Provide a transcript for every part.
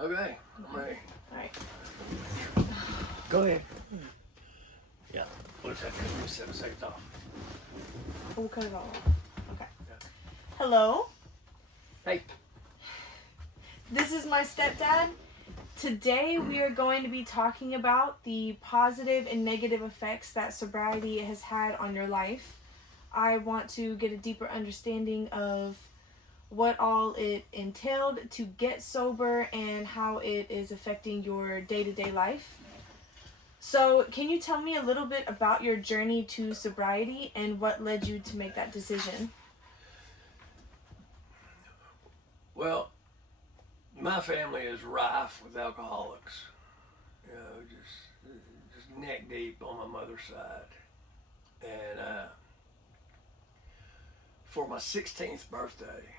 Okay, I'm ready. All right. Go ahead. Yeah. What's that? 7 seconds off. We'll cut it all off. Okay. Hello. Hey. This is my stepdad. Today we are going to be talking about the positive and negative effects that sobriety has had on your life. I want to get a deeper understanding of what all it entailed to get sober and how it is affecting your day-to-day life. So, can you tell me a little bit about your journey to sobriety and what led you to make that decision? Well, my family is rife with alcoholics. You know, just neck deep on my mother's side. And for my 16th birthday,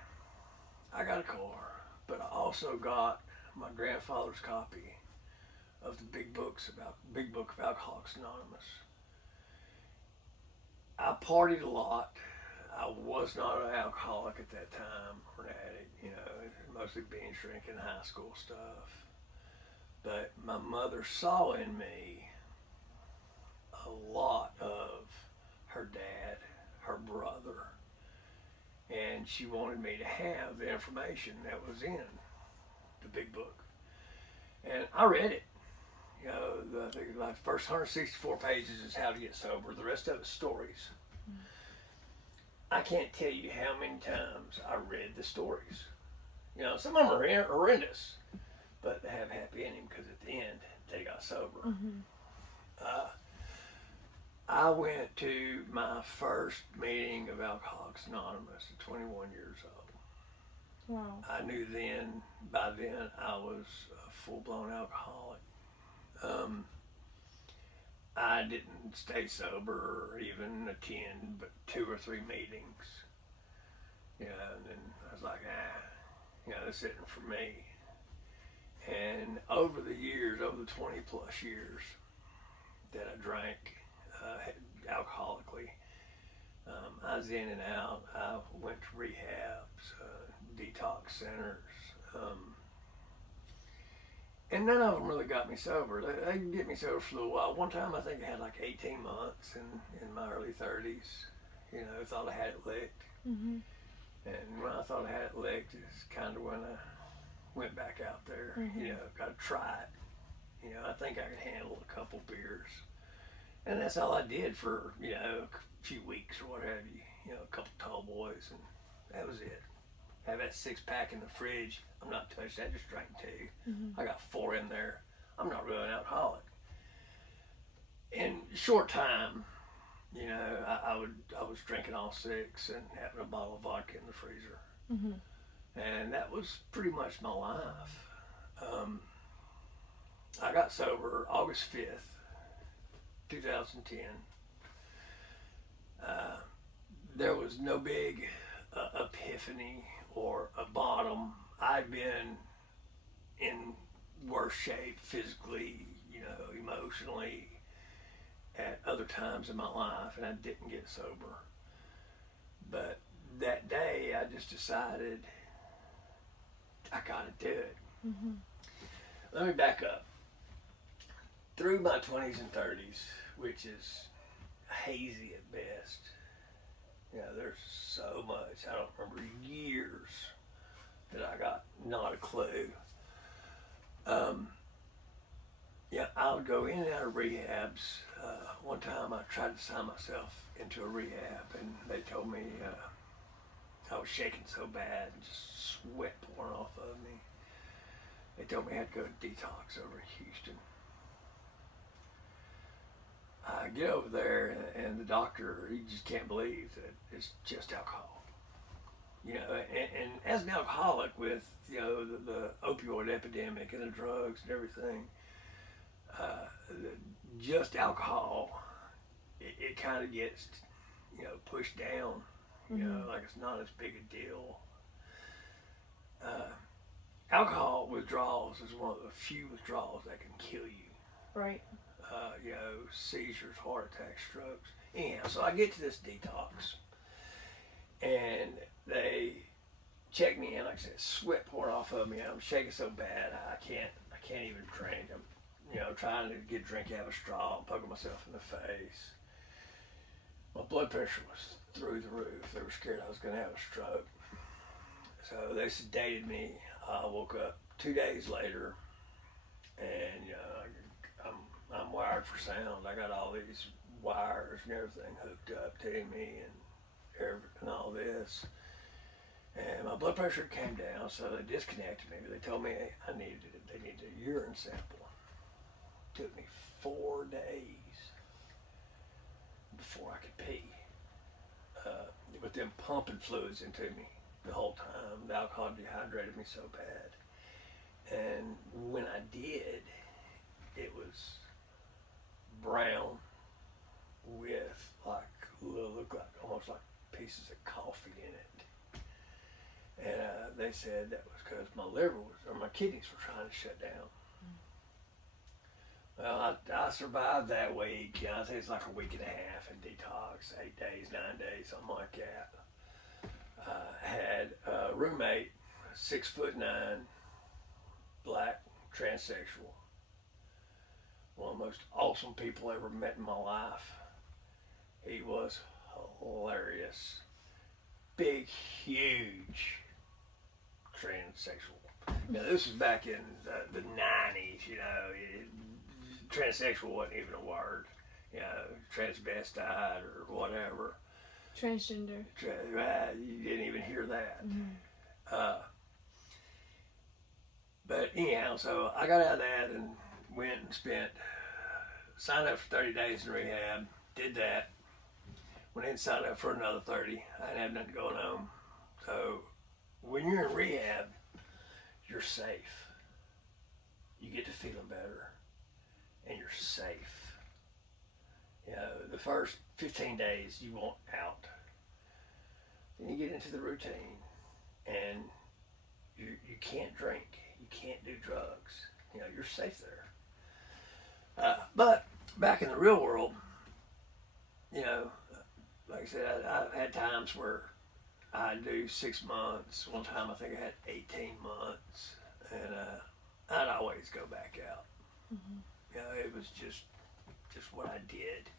I got a car, but I also got my grandfather's copy of the Big Book of Alcoholics Anonymous. I partied a lot. I was not an alcoholic at that time, or an addict, you know, mostly binge drinking, high school stuff. But my mother saw in me a lot of her dad, her brother, and she wanted me to have the information that was in the Big Book. And I read it. You know, I think the first 164 pages is how to get sober. The rest of it's stories. I can't tell you how many times I read the stories. You know, some of them are horrendous, but they have a happy ending because at the end they got sober. Mm-hmm. I went to my first meeting of Alcoholics Anonymous at 21 years old. Wow. I knew by then I was a full-blown alcoholic. I didn't stay sober or even attend but 2 or 3 meetings. You know, and then I was like, you know, this isn't for me. And over the 20 plus years that I drank alcoholically, I was in and out. I went to rehabs, detox centers, and none of them really got me sober. They can get me sober for a little while. One time I think I had like 18 months in my early 30s. You know, thought I had it licked. Mm-hmm. And when I thought I had it licked, it's kind of when I went back out there. Mm-hmm. You know, got to try it. You know, I think I could handle a couple beers. And that's all I did for, you know, a few weeks or what have you. You know, a couple tall boys, and that was it. Have that 6-pack in the fridge. I'm not touched that, just drank 2. Mm-hmm. I got 4 in there. I'm not really an alcoholic. In a short time, you know, I was drinking all 6 and having a bottle of vodka in the freezer. Mm-hmm. And that was pretty much my life. I got sober August 5th, 2010. There was no big epiphany or a bottom. I'd been in worse shape physically, you know, emotionally at other times in my life, and I didn't get sober. But that day, I just decided I gotta do it. Mm-hmm. Let me back up. Through my 20s and 30s, which is hazy at best, you know, there's so much. I don't remember years that I got not a clue. Yeah, I would go in and out of rehabs. One time I tried to sign myself into a rehab, and they told me I was shaking so bad, just sweat pouring off of me. They told me I had to go to detox over in Houston. I get over there, and the doctor, he just can't believe that it's just alcohol. You know, and as an alcoholic with, you know, the opioid epidemic and the drugs and everything, just alcohol, it kind of gets, you know, pushed down, you know, like it's not as big a deal. Alcohol withdrawals is one of the few withdrawals that can kill you. Right. You know, seizures, heart attacks, strokes. Anyhow, so I get to this detox, and they check me in, like I said, sweat pouring off of me. I'm shaking so bad I can't even drink. I'm, trying to get a drink out of a straw. I'm poking myself in the face. My blood pressure was through the roof. They were scared I was going to have a stroke. So they sedated me. I woke up 2 days later, and I'm wired for sound. I got all these wires and everything hooked up to me and all this. And my blood pressure came down, so they disconnected me. They told me they needed a urine sample. It took me 4 days before I could pee. With them pumping fluids into me the whole time. The alcohol dehydrated me so bad. And when I did, it was brown with looked like almost like pieces of coffee in it. And they said that was because my kidneys were trying to shut down. Well, I survived that week. I think it's like a week and a half in detox, 8 days, 9 days, something like that. I had a roommate, 6'9", black, transsexual. One of the most awesome people I ever met in my life. He was hilarious. Big, huge transsexual. Now, this was back in the 90s, transsexual wasn't even a word, transvestite or whatever. Transgender. You didn't even hear that. Mm-hmm. But anyhow, so I got out of that and went and signed up for 30 days in rehab, did that, went in and signed up for another 30. I didn't have nothing going on. So when you're in rehab, you're safe. You get to feeling better. And you're safe. The first 15 days you want out. Then you get into the routine, and you can't drink, you can't do drugs. You're safe there. But back in the real world, like I said, I've had times where I do 6 months. One time I think I had 18 months, and I'd always go back out. Mm-hmm. It was just what I did.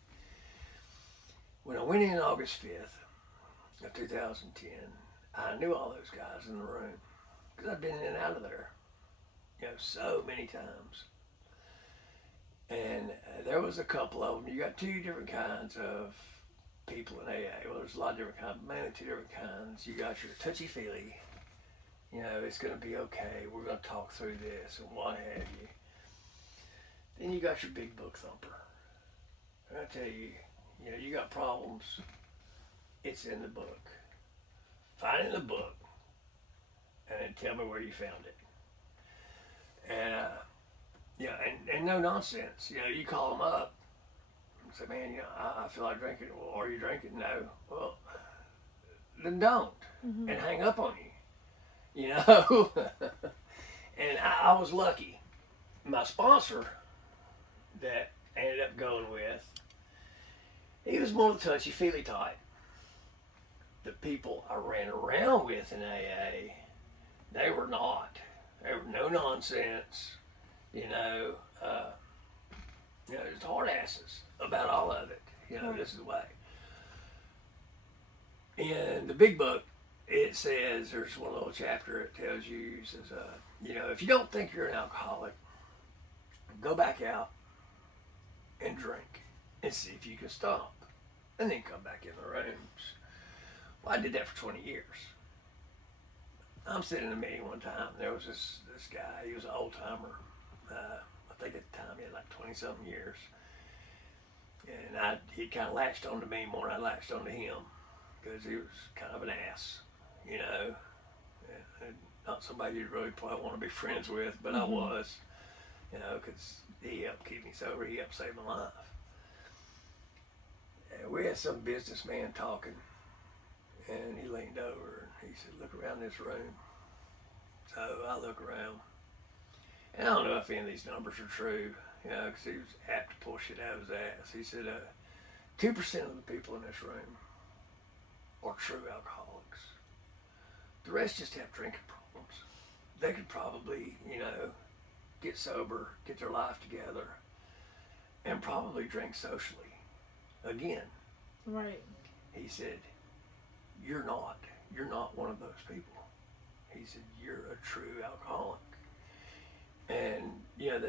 When I went in August 5th of 2010, I knew all those guys in the room because I'd been in and out of there, so many times. And there was a couple of them. You got 2 different kinds of people in AA. Well, there's a lot of different kinds, mainly 2 different kinds. You got your touchy-feely, it's going to be okay. We're going to talk through this and what have you. Then you got your big book thumper. And I tell you, you got problems. It's in the book. Find it in the book, and then tell me where you found it. And and no nonsense. You call them up and say, man, I feel like drinking. Well, are you drinking? No. Well, then don't, Mm-hmm. and hang up on you. And I was lucky. My sponsor that I ended up going with, he was more the touchy-feely type. The people I ran around with in AA, they were not. They were no nonsense, just hard asses about all of it. Right. This is the way. In the big book, it says, there's one little chapter it tells you, it says, if you don't think you're an alcoholic, go back out and drink and see if you can stop, and then come back in the rooms. Well, I did that for 20 years. I'm sitting in a meeting one time. There was this guy. He was an old timer. I think at the time he had like 20-something years, and he kind of latched onto me more than I latched onto him because he was kind of an ass, and not somebody you'd really probably want to be friends with, but I was, because he helped keep me sober. He helped save my life. And we had some businessman talking, and he leaned over and he said, look around this room. So I look around, and I don't know if any of these numbers are true, because he was apt to pull shit out of his ass. He said, 2% of the people in this room are true alcoholics. The rest just have drinking problems. they could probably, get sober, get their life together, and probably drink socially again. Right. He said, you're not one of those people. He said, you're a true alcoholic. And,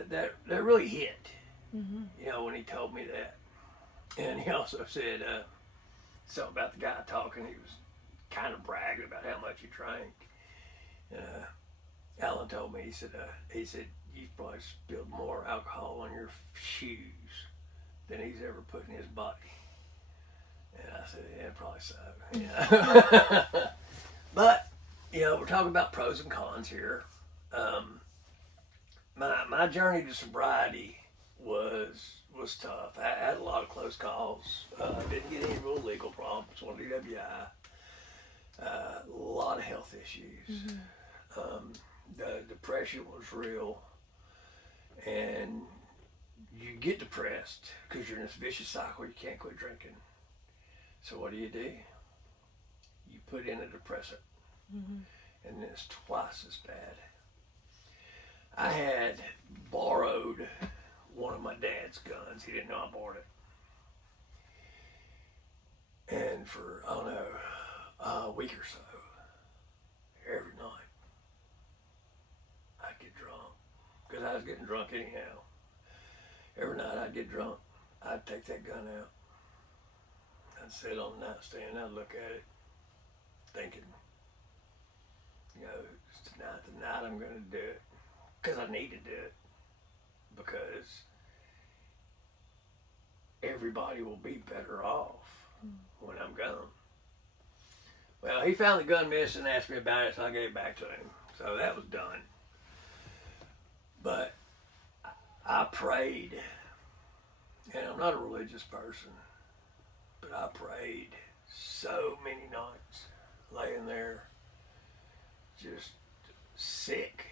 that really hit, when he told me that. And he also said something about the guy talking. He was kind of bragging about how much he drank. Alan told me, he said, you've probably spilled more alcohol on your shoes than he's ever put in his body. And I said, yeah, probably so. But, we're talking about pros and cons here. My journey to sobriety was tough. I had a lot of close calls. Didn't get any real legal problems on DWI. A lot of health issues. The depression was real, and you get depressed because you're in this vicious cycle. You can't quit drinking. So what do? You put in a depressant, and then it's twice as bad. I had borrowed one of my dad's guns. He didn't know I borrowed it. And for, I don't know, a week or so, every night, I'd get drunk. Because I was getting drunk anyhow. Every night I'd get drunk. I'd take that gun out. I'd sit on the nightstand. I'd look at it, thinking, it's tonight the night I'm going to do it. Because I need to do it. Because everybody will be better off when I'm gone. Well, he found the gun missing and asked me about it, so I gave it back to him. So that was done. But I prayed, and I'm not a religious person, but I prayed so many nights, laying there, just sick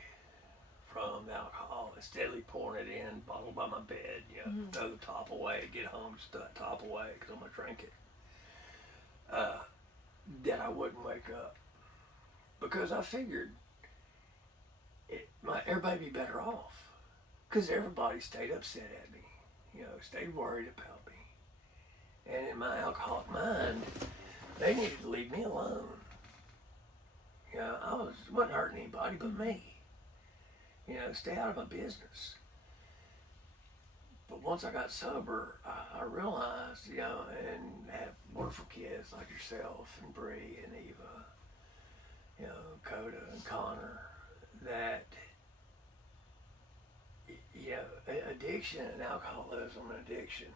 from alcohol, and steadily pouring it in, bottle by my bed, throw the top away, get home, just throw the top away, because I'm going to drink it. That I wouldn't wake up. Because I figured everybody be better off. Because everybody stayed upset at me, stayed worried about me. And in my alcoholic mind, they needed to leave me alone. I wasn't hurting anybody but me. Stay out of my business. But once I got sober, I realized, and have wonderful kids like yourself and Bree and Eva, Coda and Connor, that, addiction and alcoholism and addiction,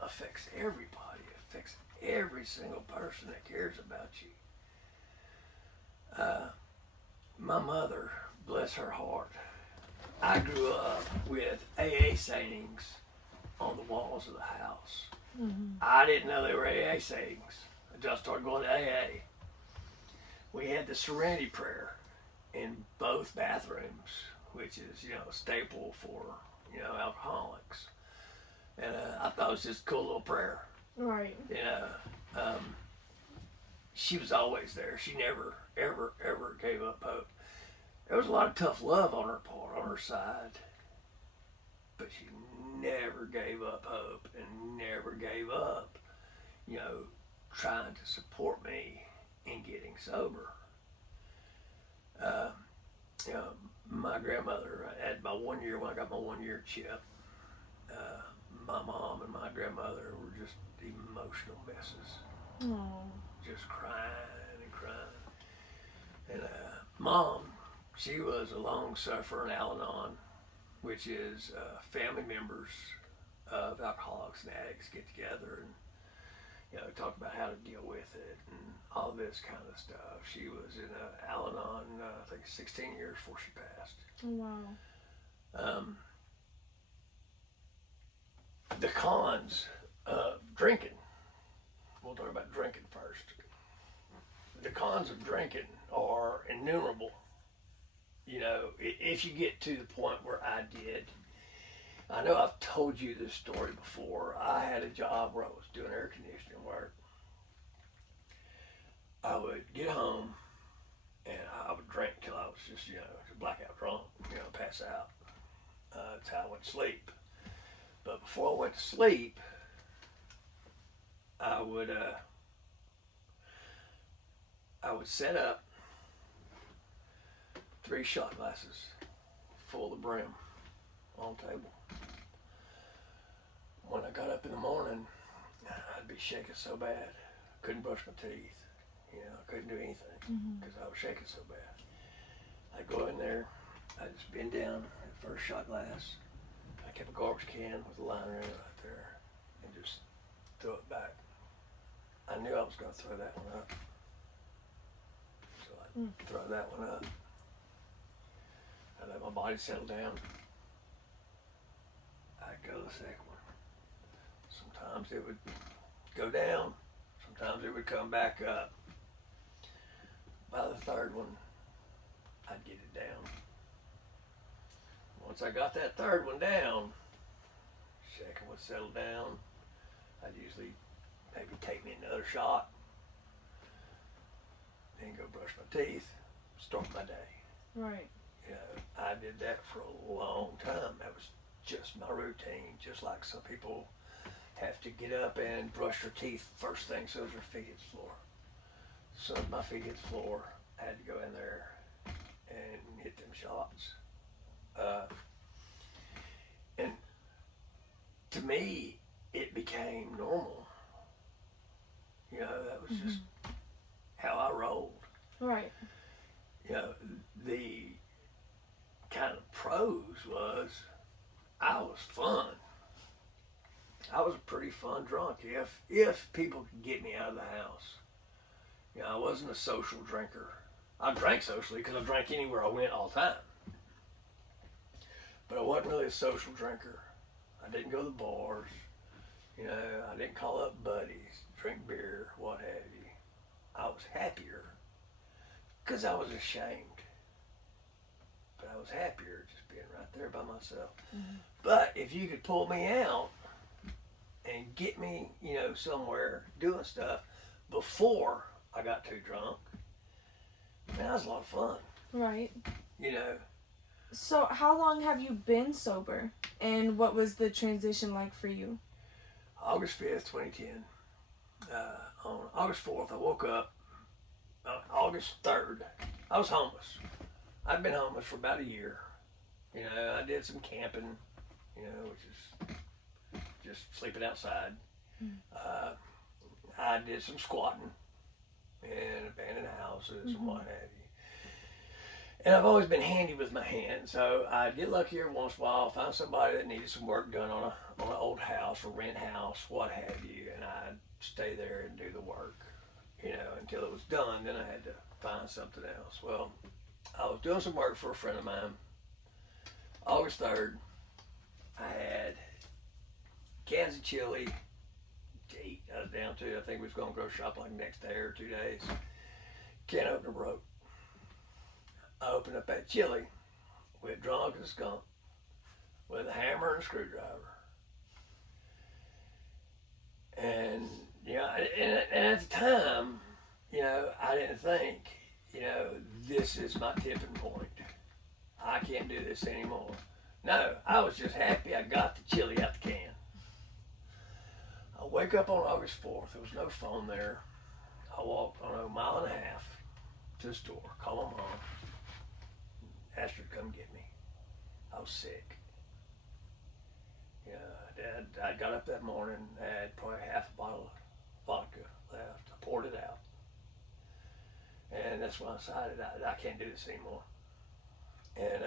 affects everybody, affects every single person that cares about you. My mother, bless her heart, I grew up with AA sayings on the walls of the house. I didn't know they were AA sayings. I just started going to AA. We had the Serenity Prayer in both bathrooms, which is, a staple for, alcoholics. And I thought it was just a cool little prayer. Right. She was always there. She never, ever, ever gave up hope. There was a lot of tough love on her part, on her side, but she never gave up hope and never gave up, trying to support me in getting sober. My grandmother, at my 1 year, when I got my 1 year chip, my mom and my grandmother were just emotional messes. Aww. Just crying and crying. And Mom, she was a long sufferer in Al-Anon, which is family members of alcoholics and addicts get together and talk about how to deal with it and all this kind of stuff. She was in Al-Anon, I think 16 years before she passed. Wow. The cons of drinking. We'll talk about drinking first. The cons of drinking are innumerable. If you get to the point where I did, I know I've told you this story before. I had a job where I was doing air conditioning work. I would get home And I would drink till I was just, blackout drunk, pass out. That's how I went to sleep. But before I went to sleep, I would set up 3 shot glasses full of the brim on the table. When I got up in the morning, I'd be shaking so bad. Couldn't brush my teeth. I couldn't do anything because I was shaking so bad. I'd go in there, I'd just bend down at the first shot glass. I kept a garbage can with a liner in it right there and just throw it back. I knew I was going to throw that one up. So I'd throw that one up. I'd let my body settle down. I'd go to the second one. Sometimes it would go down. Sometimes it would come back up. By the third one, I'd get it down. Once I got that third one down, second would settle down. I'd usually maybe take me another shot, then go brush my teeth, start my day. Right. I did that for a long time. That was just my routine, just like some people have to get up and brush their teeth first thing so as their feet hit the floor. So as my feet hit the floor, I had to go in there and hit them shots. And to me, it became normal. That was just how I rolled. Right. The kind of pros was I was fun. I was a pretty fun drunk if people could get me out of the house. I wasn't a social drinker. I drank socially because I drank anywhere I went all the time. But I wasn't really a social drinker. I didn't go to the bars. I didn't call up buddies, drink beer, what have you. I was happier because I was ashamed. But I was happier just being right there by myself. But if you could pull me out and get me, somewhere doing stuff before I got too drunk, man, that was a lot of fun. Right. You know. So how long have you been sober, and what was the transition like for you? August 5th, 2010. On August 4th, I woke up. August 3rd, I was homeless. I'd been homeless for about a year. You know, I did some camping, you know, which is just sleeping outside. I did some squatting in abandoned houses and what have you. And I've always been handy with my hands, so I get lucky every once in a while, find somebody that needed some work done on an old house or rent house, what have you, and I'd stay there and do the work, you know, until it was done. Then I had to find something else. Well, I was doing some work for a friend of mine. August 3rd, I had cans of chili to eat. I was down to, I think we was going to grocery shop like the next day or 2 days. Can opener broke. I opened up that chili, went drunk as a skunk, with a hammer and a screwdriver. And, you know, and at the time, you know, I didn't think, you know, this is my tipping point. I can't do this anymore. No, I was just happy I got the chili out the can. I wake up on August 4th. There was no phone there. I walked, I don't know, a mile and a half to the store, call my mom, asked her to come get me. I was sick. Yeah, I got up that morning, I had probably half a bottle of vodka left. I poured it out. And that's when I decided I can't do this anymore. And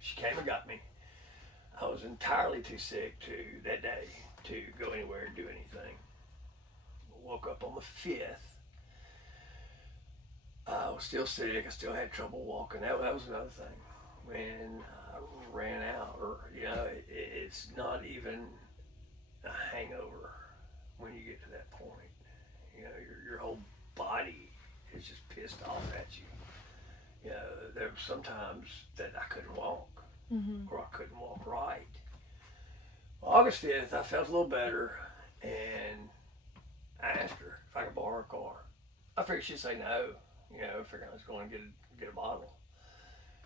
she came and got me. I was entirely too sick that day to go anywhere and do anything. Woke up on the 5th. I was still sick. I still had trouble walking. That was another thing. When I ran out, or, you know, it's not even a hangover when you get to that point. You know, your whole body is just pissed off at you. You know, there were sometimes that I couldn't walk, or I couldn't walk right. August 5th, I felt a little better, and I asked her if I could borrow her car. I figured she'd say no. You know, I figured I was going to get a bottle.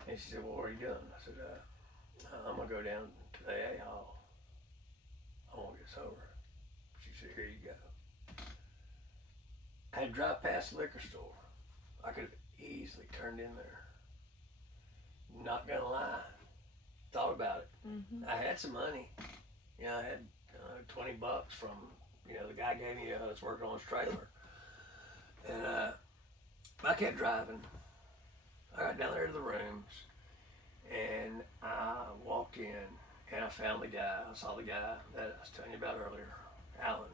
And she said, well, what are you doing? I said, I'm going to go down to the AA hall. I want to get sober. She said, here you go. I had to drive past the liquor store. I could have easily turned in there. Not going to lie. Thought about it. I had some money. I had $20 from, the guy gave me, I was working on his trailer. And I kept driving. I got down there to the rooms, and I walked in, and I found the guy. I saw the guy that I was telling you about earlier, Alan,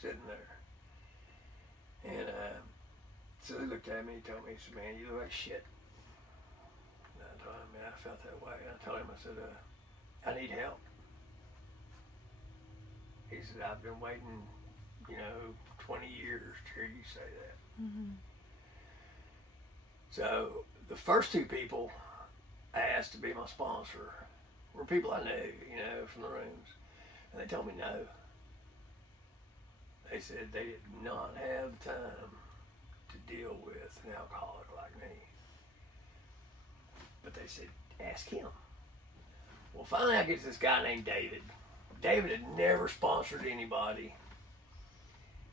sitting there. And so he looked at me, he told me, he said, man, you look like shit. And I told him, man, I felt that way. And I told him, I said, I need help. He said, I've been waiting, 20 years to hear you say that. So the first two people I asked to be my sponsor were people I knew, from the rooms. And they told me no. They said they did not have the time to deal with an alcoholic like me. But they said, ask him. Well, finally I get to this guy named David. David had never sponsored anybody.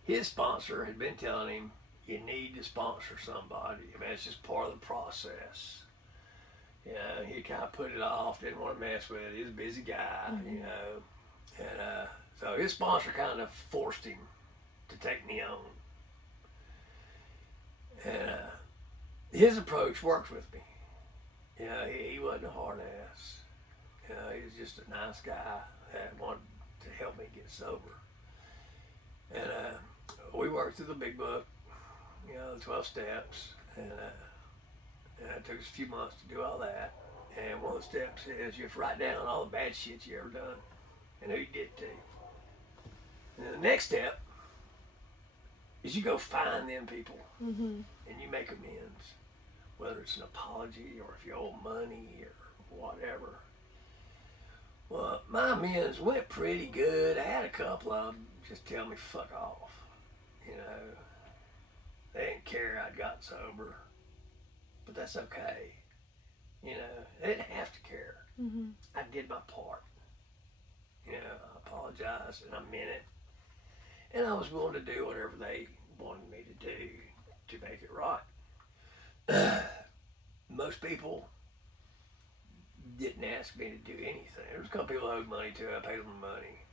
His sponsor had been telling him, you need to sponsor somebody. I mean, it's just part of the process. He kind of put it off, didn't want to mess with it. He was a busy guy, And so his sponsor kind of forced him to take me on. And his approach worked with me. He wasn't a hard ass. He was just a nice guy that wanted to help me get sober. And we worked through the big book, the 12 steps, and it took us a few months to do all that. And one of the steps is you have to write down all the bad shit you ever done and who you did it to. And then the next step is you go find them people and you make amends, whether it's an apology or if you owe money or whatever. Well, my amends went pretty good. I had a couple of them just tell me fuck off. They didn't care I'd got sober, but that's okay. They didn't have to care. I did my part. I apologized and I meant it. And I was willing to do whatever they wanted me to do to make it right. Most people didn't ask me to do anything. There was a couple people I owed money to. I paid them the money.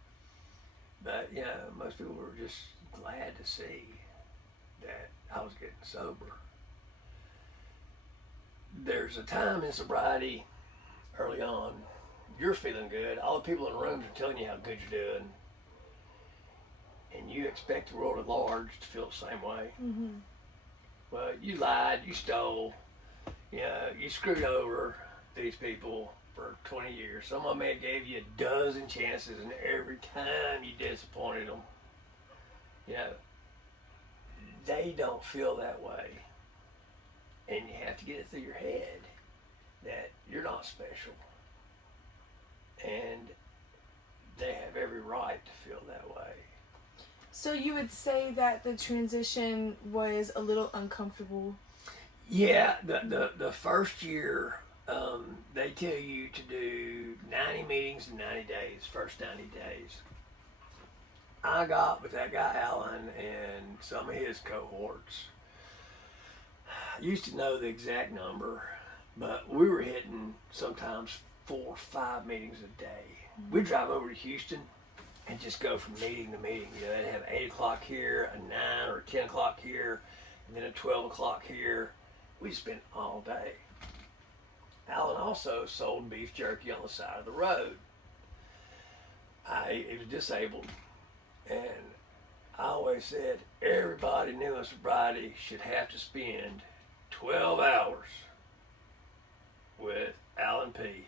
But, most people were just glad to see that I was getting sober. There's a time in sobriety early on, you're feeling good. All the people in the rooms are telling you how good you're doing. And you expect the world at large to feel the same way. Well, you lied, you stole, you screwed over these people for 20 years. Some of them may have gave you a dozen chances, and every time you disappointed them. They don't feel that way. And you have to get it through your head that you're not special. And they have every right to feel that way. So you would say that the transition was a little uncomfortable? Yeah, the first year, they tell you to do 90 meetings in 90 days, first 90 days. I got with that guy Alan and some of his cohorts. I used to know the exact number, but we were hitting sometimes 4 or 5 meetings a day. We'd drive over to Houston and just go from meeting to meeting. They'd have 8 o'clock here, a 9 or 10 o'clock here, and then a 12 o'clock here. We spent all day. Alan also sold beef jerky on the side of the road. He was disabled, and I always said everybody new in sobriety should have to spend 12 hours with Alan P.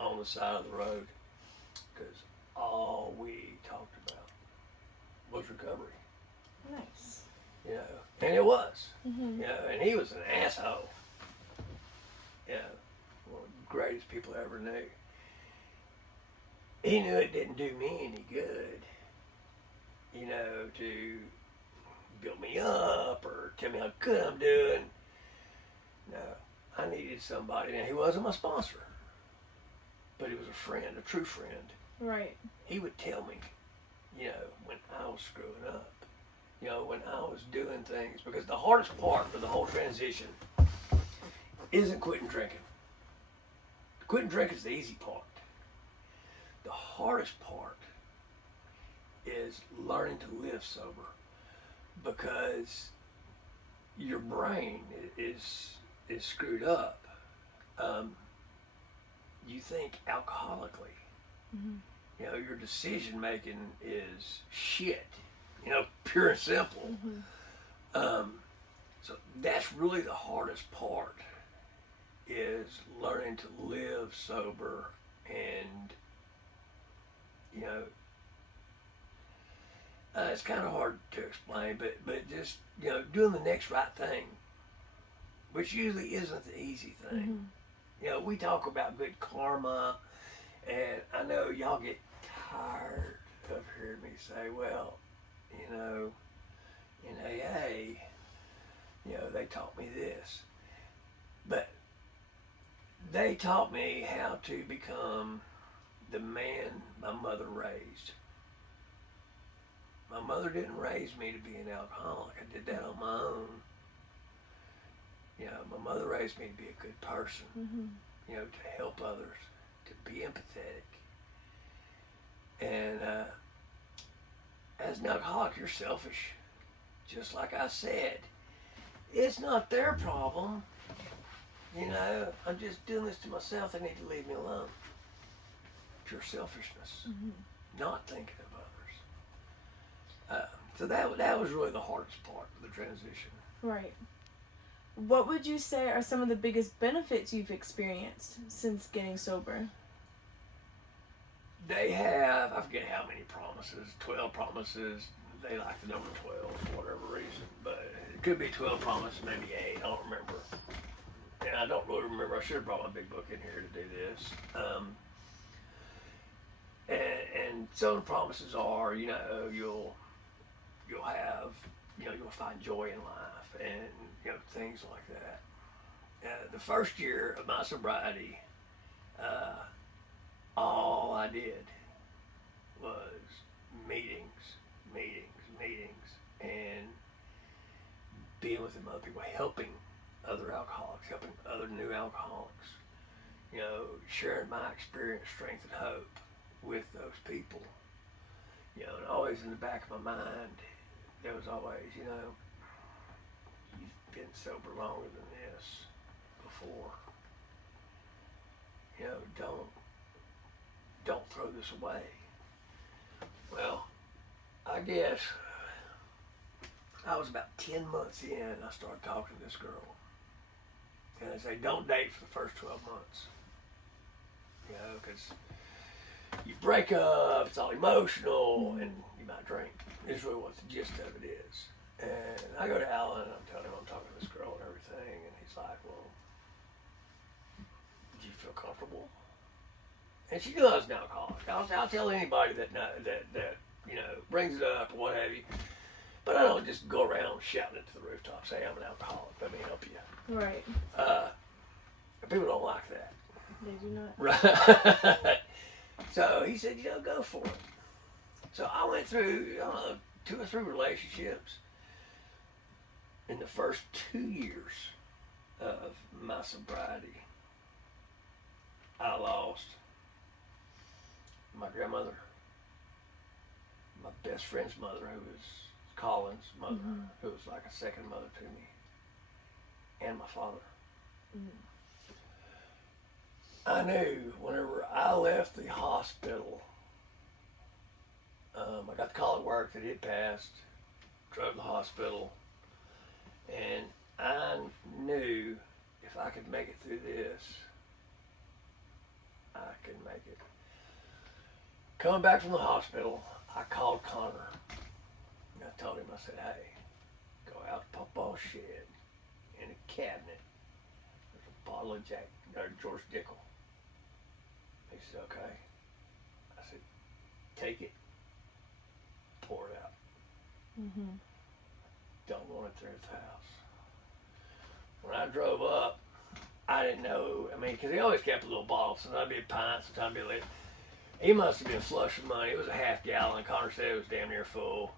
on the side of the road, because all we talked about was recovery. Nice. And it was. And he was an asshole. One of the greatest people I ever knew. He knew it didn't do me any good, to build me up or tell me how good I'm doing. No, I needed somebody, and he wasn't my sponsor, but he was a friend, a true friend. Right. He would tell me, you know, when I was screwing up, you know, when I was doing things, because the hardest part of the whole transition isn't quitting drinking. Quitting drinking is the easy part. The hardest part is learning to live sober, because your brain is screwed up. You think alcoholically. Mm-hmm. You know, your decision making is shit. You know, pure and simple. Mm-hmm. So that's really the hardest part, is learning to live sober, and you know, it's kind of hard to explain, but just, you know, doing the next right thing, which usually isn't the easy thing. Mm-hmm. You know, we talk about good karma, and I know y'all get tired of hearing me say, well, you know, in AA, you know, they taught me this. But they taught me how to become the man my mother raised. My mother didn't raise me to be an alcoholic. I did that on my own. You know, my mother raised me to be a good person, Mm-hmm. you know, to help others, to be empathetic. And as an alcoholic, you're selfish. Just like I said, it's not their problem. You know, I'm just doing this to myself. They need to leave me alone. Pure selfishness, Mm-hmm. not thinking of others. So that was really the hardest part of the transition. Right. What would you say are some of the biggest benefits you've experienced since getting sober? They have, I forget how many promises, 12 promises. They like the number 12 for whatever reason, but it could be 12 promises, maybe 8, I don't remember. And I don't really remember. I should have brought my big book in here to do this. And some of the promises are, you know, you'll have, you know, you'll find joy in life, and, you know, things like that. The first year of my sobriety, all I did was meetings, and being with them other people, helping other alcoholics, helping other new alcoholics, you know, sharing my experience, strength, and hope with those people. You know, and always in the back of my mind, there was always, you know, you've been sober longer than this before. You know, don't throw this away. Well, I guess I was about 10 months in, I started talking to this girl. And I say, don't date for the first 12 months. You know, because you break up, it's all emotional, and you might drink. This is really what the gist of it is. And I go to Alan, and I'm telling him I'm talking to this girl and everything, and he's like, well, do you feel comfortable? And she knew I was an alcoholic. I'll tell anybody that you know, brings it up or what have you. But I don't just go around shouting it to the rooftop, say I'm an alcoholic, let me help you. Right. People don't like that. They do not. Right. So he said, you know, go for it. So I went through, I don't know, 2 or 3 relationships in the first 2 years of my sobriety. I lost my grandmother, my best friend's mother, who was Colin's mother, who was like a second mother to me, and my father. I knew whenever I left the hospital, I got the call at work that it passed, drove to the hospital, and I knew if I could make it through this, I could make it. Coming back from the hospital, I called Connor, and I told him, I said, hey, go out to Papa's shed, in a cabinet, there's a bottle of George Dickel. He said, okay. I said, take it, pour it out. Don't want it there at the house. When I drove up, I didn't know. I mean, because he always kept a little bottle. Sometimes it'd be a pint, sometimes it'd be a liter. He must have been flush with money. It was a half gallon. Connor said it was damn near full.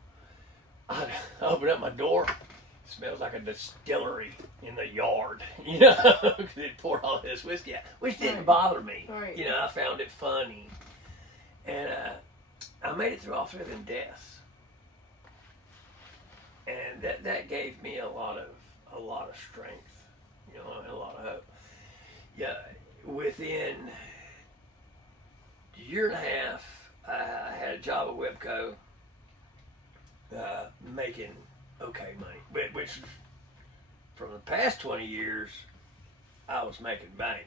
I opened up my door. It smells like a distillery in the yard, you know, because he'd poured all this whiskey out, which didn't bother me. Right. You know, I found it funny. And I made it through all 3 of them deaths. And that gave me a lot of strength, you know, and a lot of hope. Yeah, within a year and a half, I had a job at Webco, making okay money, which from the past 20 years, I was making bank.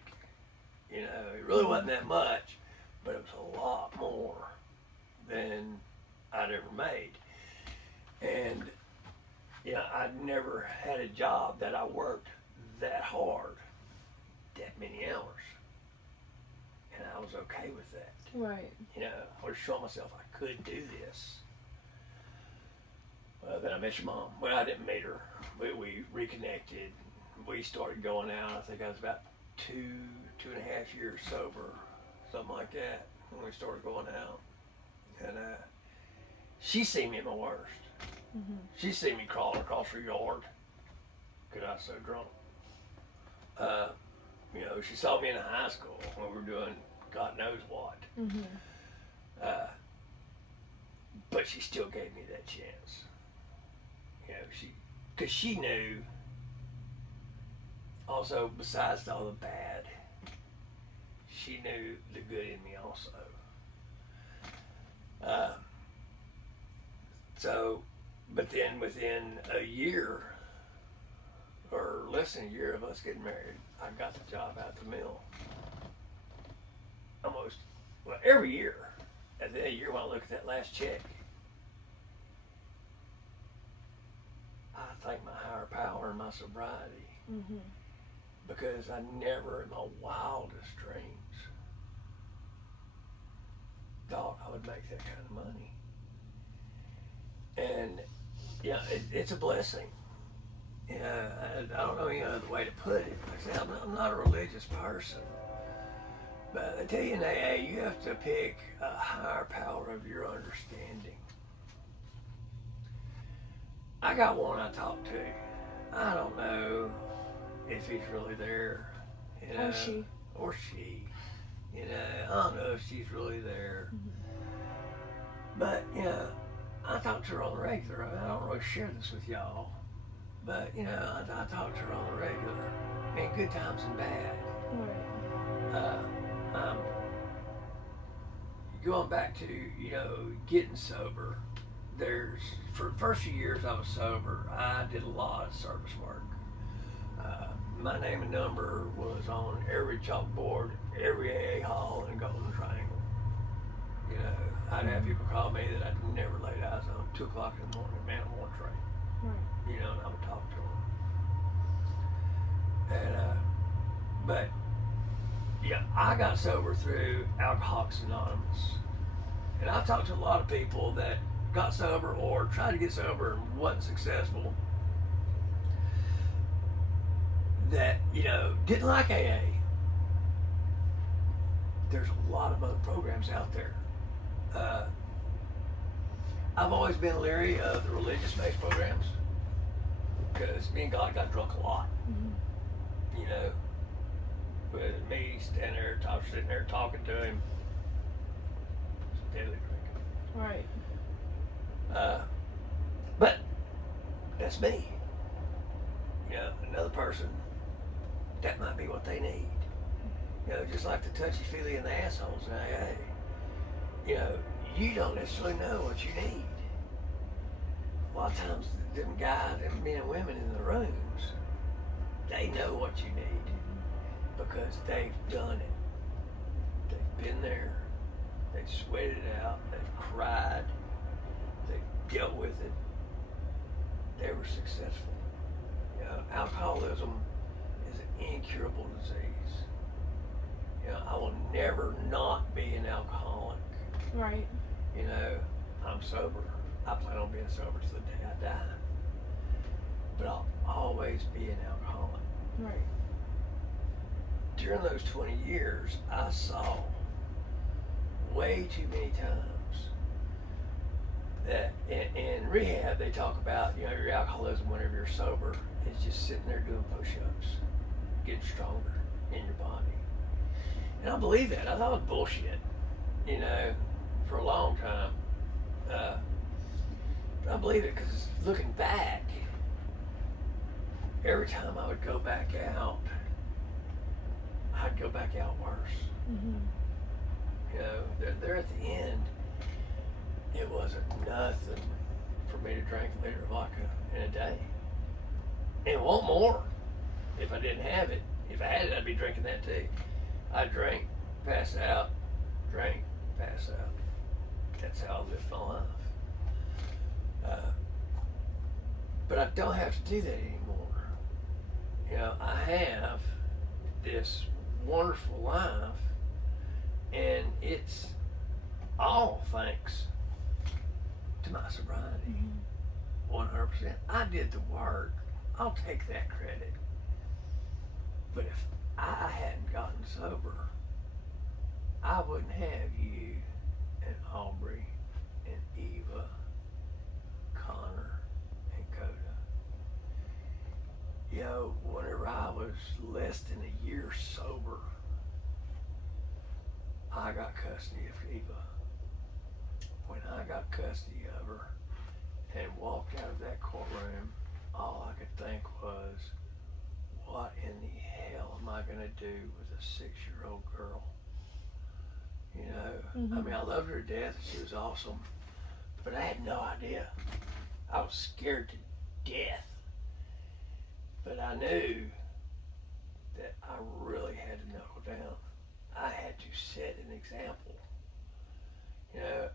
You know, it really wasn't that much, but it was a lot more than I'd ever made. And, you know, I'd never had a job that I worked that hard, that many hours. And I was okay with that. Right. You know, I was showing myself I could do this. Then I met your mom. Well, I didn't meet her. We reconnected. We started going out. I think I was about 2.5 years sober, something like that, when we started going out. And she seen me at my worst. Mm-hmm. She seen me crawling across her yard because I was so drunk. You know, she saw me in high school when we were doing God knows what. Mm-hmm. But she still gave me that chance. You know, because she knew, also, besides all the bad, she knew the good in me also. But then within a year, or less than a year of us getting married, I got the job out the mill. Almost, well, every year. At the end of the year, when I look at that last check, I thank my higher power and my sobriety. Mm-hmm. Because I never in my wildest dreams thought I would make that kind of money. And yeah, it's a blessing. Yeah, I don't know any other way to put it. Like I said, I'm not a religious person. But I tell you in AA, you have to pick a higher power of your understanding. I got one I talk to. I don't know if he's really there, you know, or she, you know, I don't know if she's really there. Mm-hmm. But you know, I talk to her on the regular. I don't really share this with y'all, but you know, I talk to her on the regular, and good times and bad. Right. Going back to, you know, getting sober. For the first few years I was sober, I did a lot of service work. My name and number was on every chalkboard, every AA hall in Golden Triangle. You know, I'd have people call me that I'd never laid eyes on. 2 o'clock in the morning, man, I want to train. Right. You know, and I would talk to them. And, but, yeah, I got sober through Alcoholics Anonymous. And I've talked to a lot of people that got sober or tried to get sober and wasn't successful, that, you know, didn't like AA. There's a lot of other programs out there. I've always been leery of the religious-based programs because me and God got drunk a lot. Mm-hmm. You know, with me sitting there talking to him, daily drinking. Right. But that's me. You know, another person, that might be what they need. You know, just like the touchy-feely and the assholes in AA. You know, you don't necessarily know what you need. A lot of times, them guys, them men and women in the rooms, they know what you need because they've done it. They've been there. They've sweated it out. They've cried. They've dealt with it. They were successful. You know, alcoholism is an incurable disease. You know, I will never not be an alcoholic. Right. You know, I'm sober. I plan on being sober till the day I die. But I'll always be an alcoholic. Right. during those 20 years, I saw way too many times that in rehab they talk about, you know, your alcoholism whenever you're sober is just sitting there doing push-ups, getting stronger in your body. And I believe that. I thought it was bullshit, you know, for a long time. But I believe it because looking back, every time I would go back out, I'd go back out worse. Mm-hmm. You know, there at the end, it wasn't nothing for me to drink a liter of vodka in a day. And want more if I didn't have it. If I had it, I'd be drinking that too. I'd drink, pass out, drink, pass out. That's how I lived my life. But I don't have to do that anymore. You know, I have this wonderful life, and it's all thanks to my sobriety. 100%. I did the work. I'll take that credit. But if I hadn't gotten sober, I wouldn't have you and Aubrey and Eva, Connor and Coda. You know, whenever I was less than a year sober, I got custody of Eva. When I got custody of her and walked out of that courtroom, all I could think was, what in the hell am I going to do with a 6-year-old girl? You know, I mean, I loved her to death and she was awesome, but I had no idea. I was scared to death. But I knew that I really had to knuckle down. I had to set an example. You know,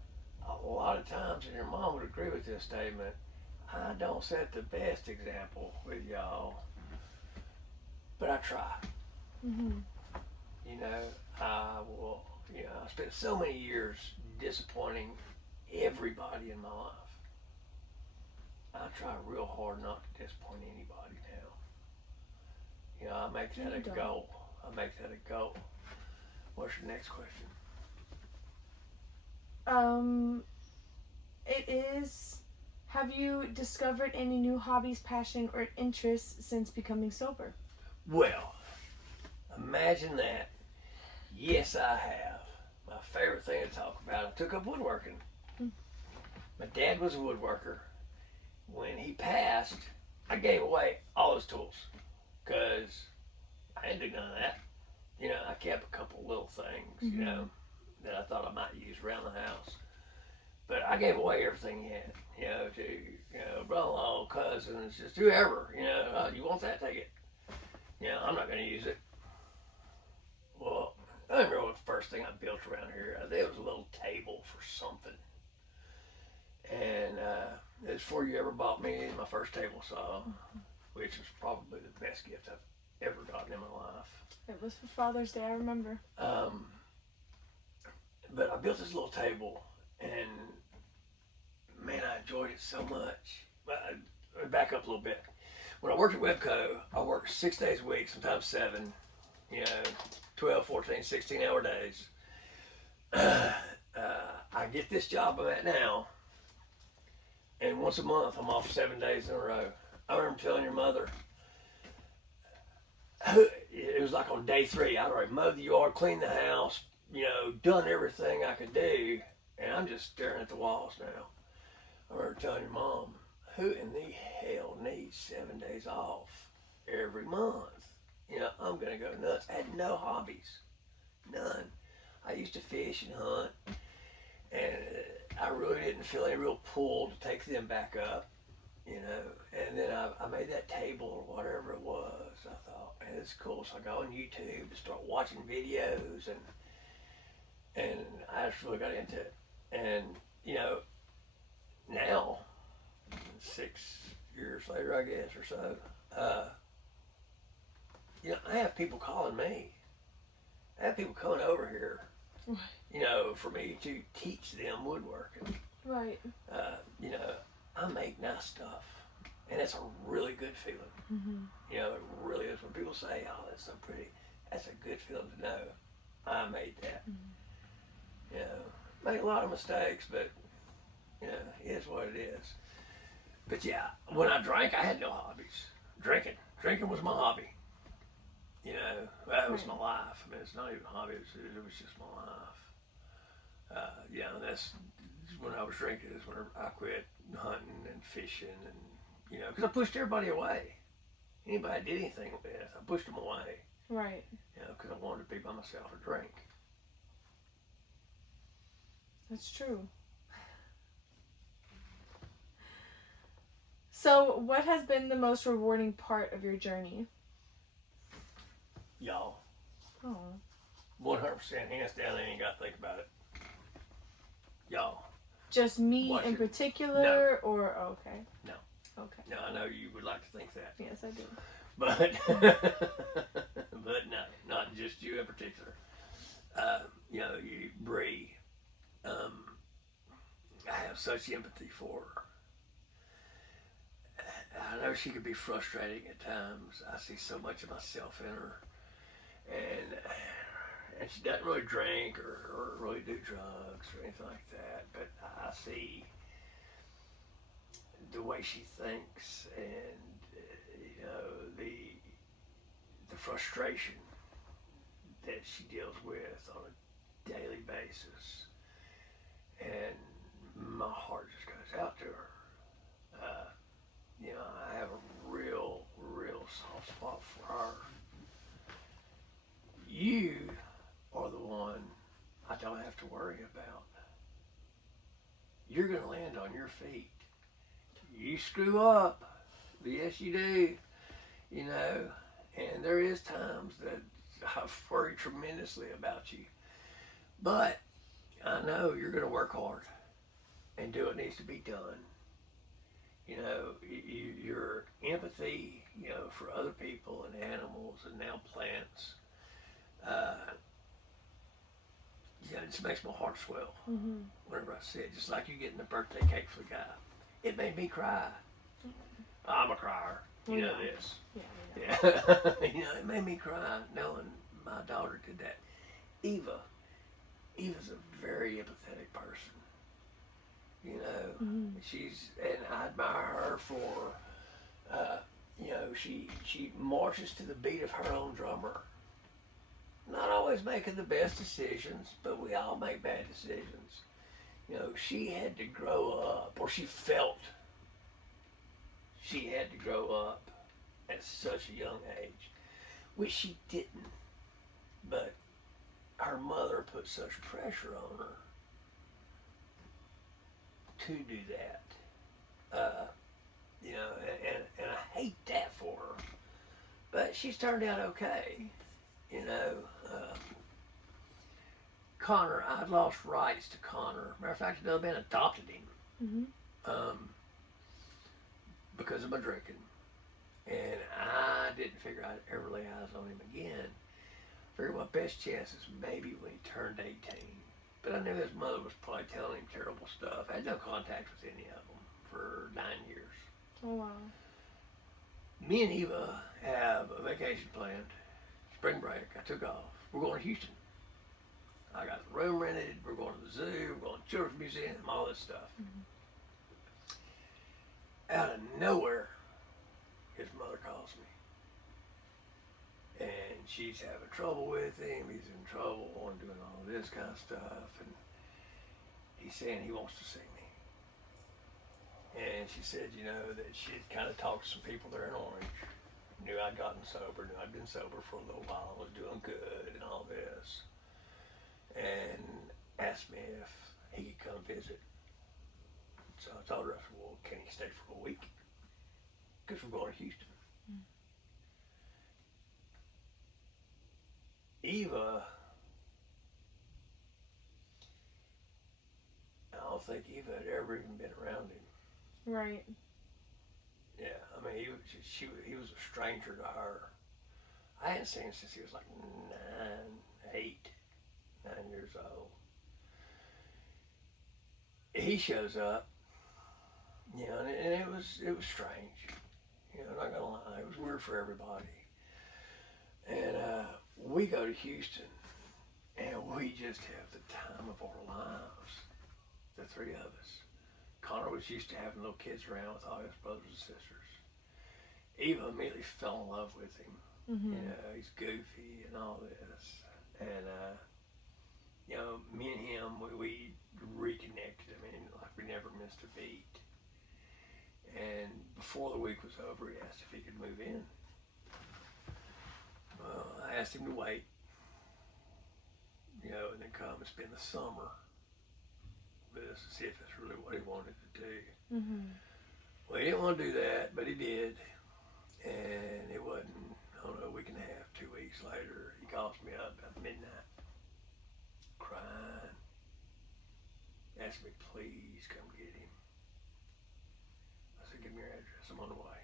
a lot of times, and your mom would agree with this statement, I don't set the best example with y'all, but I try. You know, I will, you know, I spent so many years disappointing everybody in my life. I try real hard not to disappoint anybody now. You know, I make that a goal. I make that a goal. What's your next question? It is, have you discovered any new hobbies, passion, or interests since becoming sober? Well, imagine that. Yes, I have. My favorite thing to talk about, I took up woodworking. My dad was a woodworker. When he passed, I gave away all his tools because I didn't do none of that. You know, I kept a couple little things, you know, that I thought I might use around the house. But I gave away everything he had, you know, to, you know, brother-in-law, cousins, just whoever, you know, you want that, take it. You know, I'm not going to use it. Well, I don't remember what the first thing I built around here. I think it was a little table for something. And it's before you ever bought me my first table saw, which was probably the best gift I've ever gotten in my life. It was for Father's Day, I remember. But I built this little table, and man, I enjoyed it so much. Let me back up a little bit. When I worked at Webco, I worked 6 days a week, sometimes 7, you know, 12, 14, 16-hour days. I get this job I'm at now, and once a month I'm off 7 days in a row. I remember telling your mother, it was like on day 3, I'd already mowed the yard, cleaned the house, you know, done everything I could do, and I'm just staring at the walls now. I remember telling your mom, who in the hell needs 7 days off every month? You know, I'm gonna go nuts. I had no hobbies, none. I used to fish and hunt, and I really didn't feel any real pull to take them back up, you know. And then I made that table or whatever it was. I thought, man, this is cool. So I go on YouTube and start watching videos, and I just really got into it. And, you know, now, 6 years later, I guess, or so, you know, I have people calling me. I have people coming over here, you know, for me to teach them woodworking. Right. You know, I make nice stuff, and it's a really good feeling. You know, it really is. When people say, oh, that's so pretty, that's a good feeling to know I made that. You know, make a lot of mistakes, but you know, it is what it is. But yeah, when I drank, I had no hobbies. Drinking was my hobby. You know, that was my life. I mean, it's not even a hobby. It was just my life. You know, that's when I was drinking. Is when I quit hunting and fishing, and you know, because I pushed everybody away. Anybody I did anything with, I pushed them away. Right. You know, because I wanted to be by myself or drink. That's true. So, what has been the most rewarding part of your journey? Y'all. Oh. 100% hands down, I ain't got to think about it. Y'all. Just me Watch in it. particular, or okay? No. Okay. No, I know you would like to think that. Yes, I do. But, but no, not just you in particular. You know, Bree, I have such empathy for her. I know she could be frustrating at times. I see so much of myself in her. And she doesn't really drink or really do drugs or anything like that. But I see the way she thinks and, you know, the frustration that she deals with on a daily basis. And my heart just goes out to her. You know, I have a real soft spot for her. You are the one I don't have to worry about. You're going to land on your feet. You screw up. Yes, you do. You know, and there is times that I worry tremendously about you. But I know you're going to work hard and do what needs to be done. You know, your empathy, you know, for other people and animals and now plants, yeah, it just makes my heart swell whenever I see it. Just like you getting the birthday cake for the guy. It made me cry. I'm a crier. You know this. Yeah. You know, it made me cry knowing my daughter did that. Eva's a very empathetic person. You know, and I admire her for, you know, she marches to the beat of her own drummer. Not always making the best decisions, but we all make bad decisions. You know, she had to grow up, or she felt she had to grow up at such a young age, which she didn't. But her mother put such pressure on her to do that. You know, and I hate that for her. But she's turned out okay. You know, Connor, I'd lost rights to Connor. Matter of fact, another man adopted him because of my drinking. And I didn't figure I'd ever lay eyes on him again. Figured my best chances maybe when he turned 18. But I knew his mother was probably telling him terrible stuff. I had no contact with any of them for 9 years. Oh, wow. Me and Eva have a vacation planned. Spring break. I took off. We're going to Houston. I got the room rented. We're going to the zoo. We're going to the Children's Museum. All this stuff. Out of nowhere, his mother calls me. And she's having trouble with him. He's in trouble and doing all this kind of stuff. And he's saying he wants to see me. And she said, you know, that she'd kind of talked to some people there in Orange. Knew I'd gotten sober, knew I'd been sober for a little while, was doing good and all this. And asked me if he could come visit. So I told her, I said, well, can he stay for a week? Because we're going to Houston. Eva, I don't think Eva had ever even been around him. Right. Yeah, I mean, he was a stranger to her. I hadn't seen him since he was like 9 years old. He shows up, you know, and it was strange. You know, not gonna lie, it was weird for everybody. And we go to Houston, and we just have the time of our lives, the three of us. Connor was used to having little kids around with all his brothers and sisters. Eva immediately fell in love with him. Mm-hmm. You know, he's goofy and all this. And, you know, me and him, we reconnected. I mean, like we never missed a beat. And before the week was over, he asked if he could move in. Well, I asked him to wait, you know, and then come and spend the summer with us and see if that's really what he wanted to do. Mm-hmm. Well, he didn't want to do that, but he did. And it wasn't, I don't know, a week and a half, 2 weeks later, he calls me up at midnight, crying, asked me, please come get him. I said, give me your address, I'm on the way.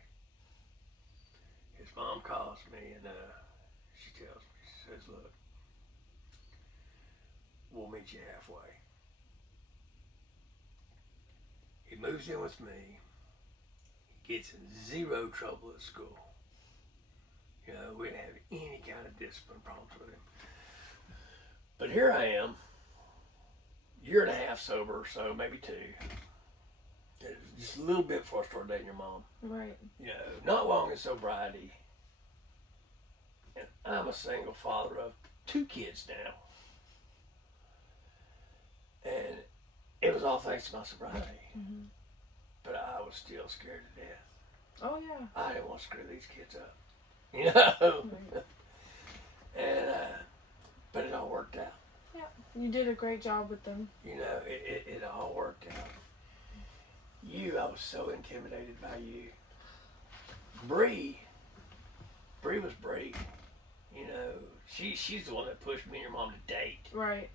His mom calls me and she tells me, she says, look, we'll meet you halfway. He moves in with me. He gets in zero trouble at school. You know, we didn't have any kind of discipline problems with him. But here I am, year and a half sober, so maybe 2. Just a little bit before I started dating your mom. Right. You know, not long in sobriety. And I'm a single father of 2 kids now. And it was all thanks to my sobriety. Mm-hmm. But I was still scared to death. Oh, yeah. I didn't want to screw these kids up. You know? Right. And, but it all worked out. Yeah. You did a great job with them. You know, it all worked out. I was so intimidated by you. Bree was Bree. You know, she's the one that pushed me and your mom to date. Right.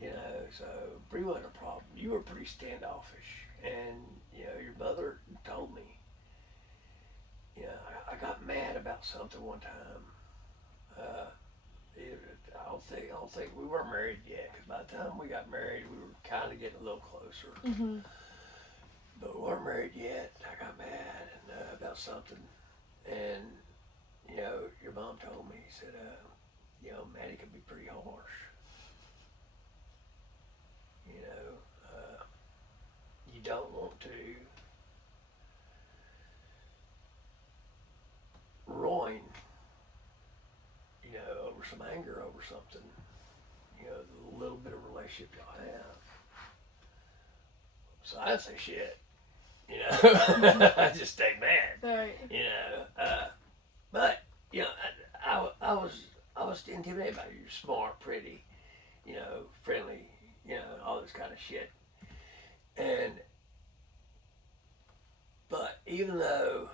You know, so Bree wasn't a problem. You were pretty standoffish. And, you know, your mother told me, you know, I got mad about something one time. I don't think we weren't married yet, because by the time we got married, we were kind of getting a little closer. Mm-hmm. But we weren't married yet. I got mad about something. And, you know, your mom told me, he said, you know, Maddie can be pretty harsh. You know, you don't want to ruin, you know, over some anger over something, you know, the little bit of relationship y'all have. So I didn't say shit, you know. I just stayed mad, Right. you know. But you know, I was intimidated by you. You're smart, pretty, you know, friendly, you know, all this kind of shit. But even though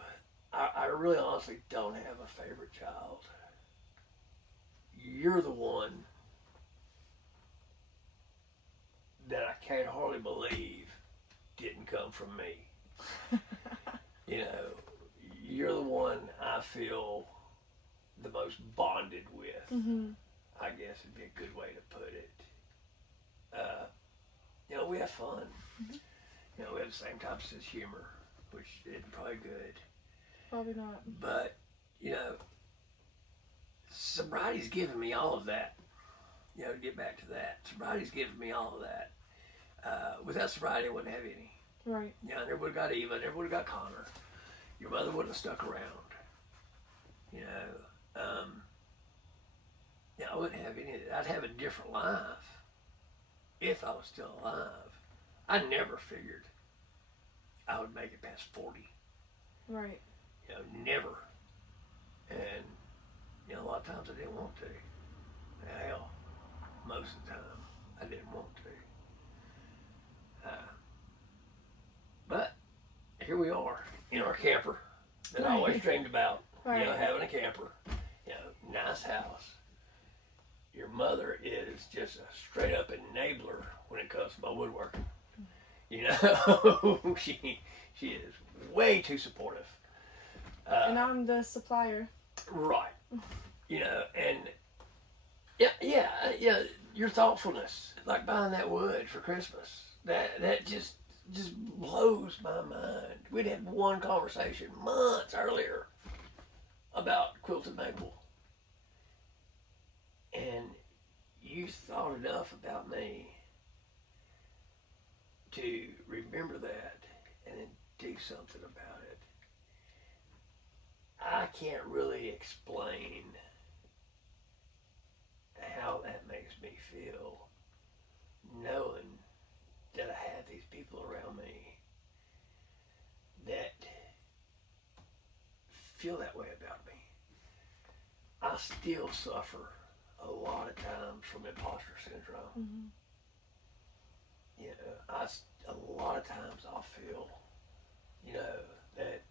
I really honestly don't have a favorite child, you're the one that I can't hardly believe didn't come from me. You know, you're the one I feel the most bonded with. Mm-hmm. I guess would be a good way to put it. You know, we have fun. Mm-hmm. You know, we have the same type of sense of humor, which isn't probably good. Probably not. But, you know, sobriety's given me all of that. You know, to get back to that. Sobriety's given me all of that. Without sobriety, I wouldn't have any. Right. You know, I never would have got Eva, I never would have got Connor. Your mother wouldn't have stuck around. You know, I wouldn't have any of that. I'd have a different life if I was still alive. I never figured I would make it past 40. Right. You know, never. And, you know, a lot of times I didn't want to. Hell, most of the time I didn't want to. But here we are in our camper that I always dreamed about. Right. You know, having a camper. You know, nice house. Your mother is just a straight up enabler when it comes to my woodworking. You know, she is way too supportive. And I'm the supplier. Right. You know, and yeah, your thoughtfulness, like buying that wood for Christmas, that just blows my mind. We'd had one conversation months earlier about quilted maple. And you thought enough about me to remember that and then do something about it. I can't really explain how that makes me feel, knowing that I have these people around me that feel that way about me. I still suffer a lot of times from imposter syndrome. Mm-hmm. You know, a lot of times I'll feel, you know, that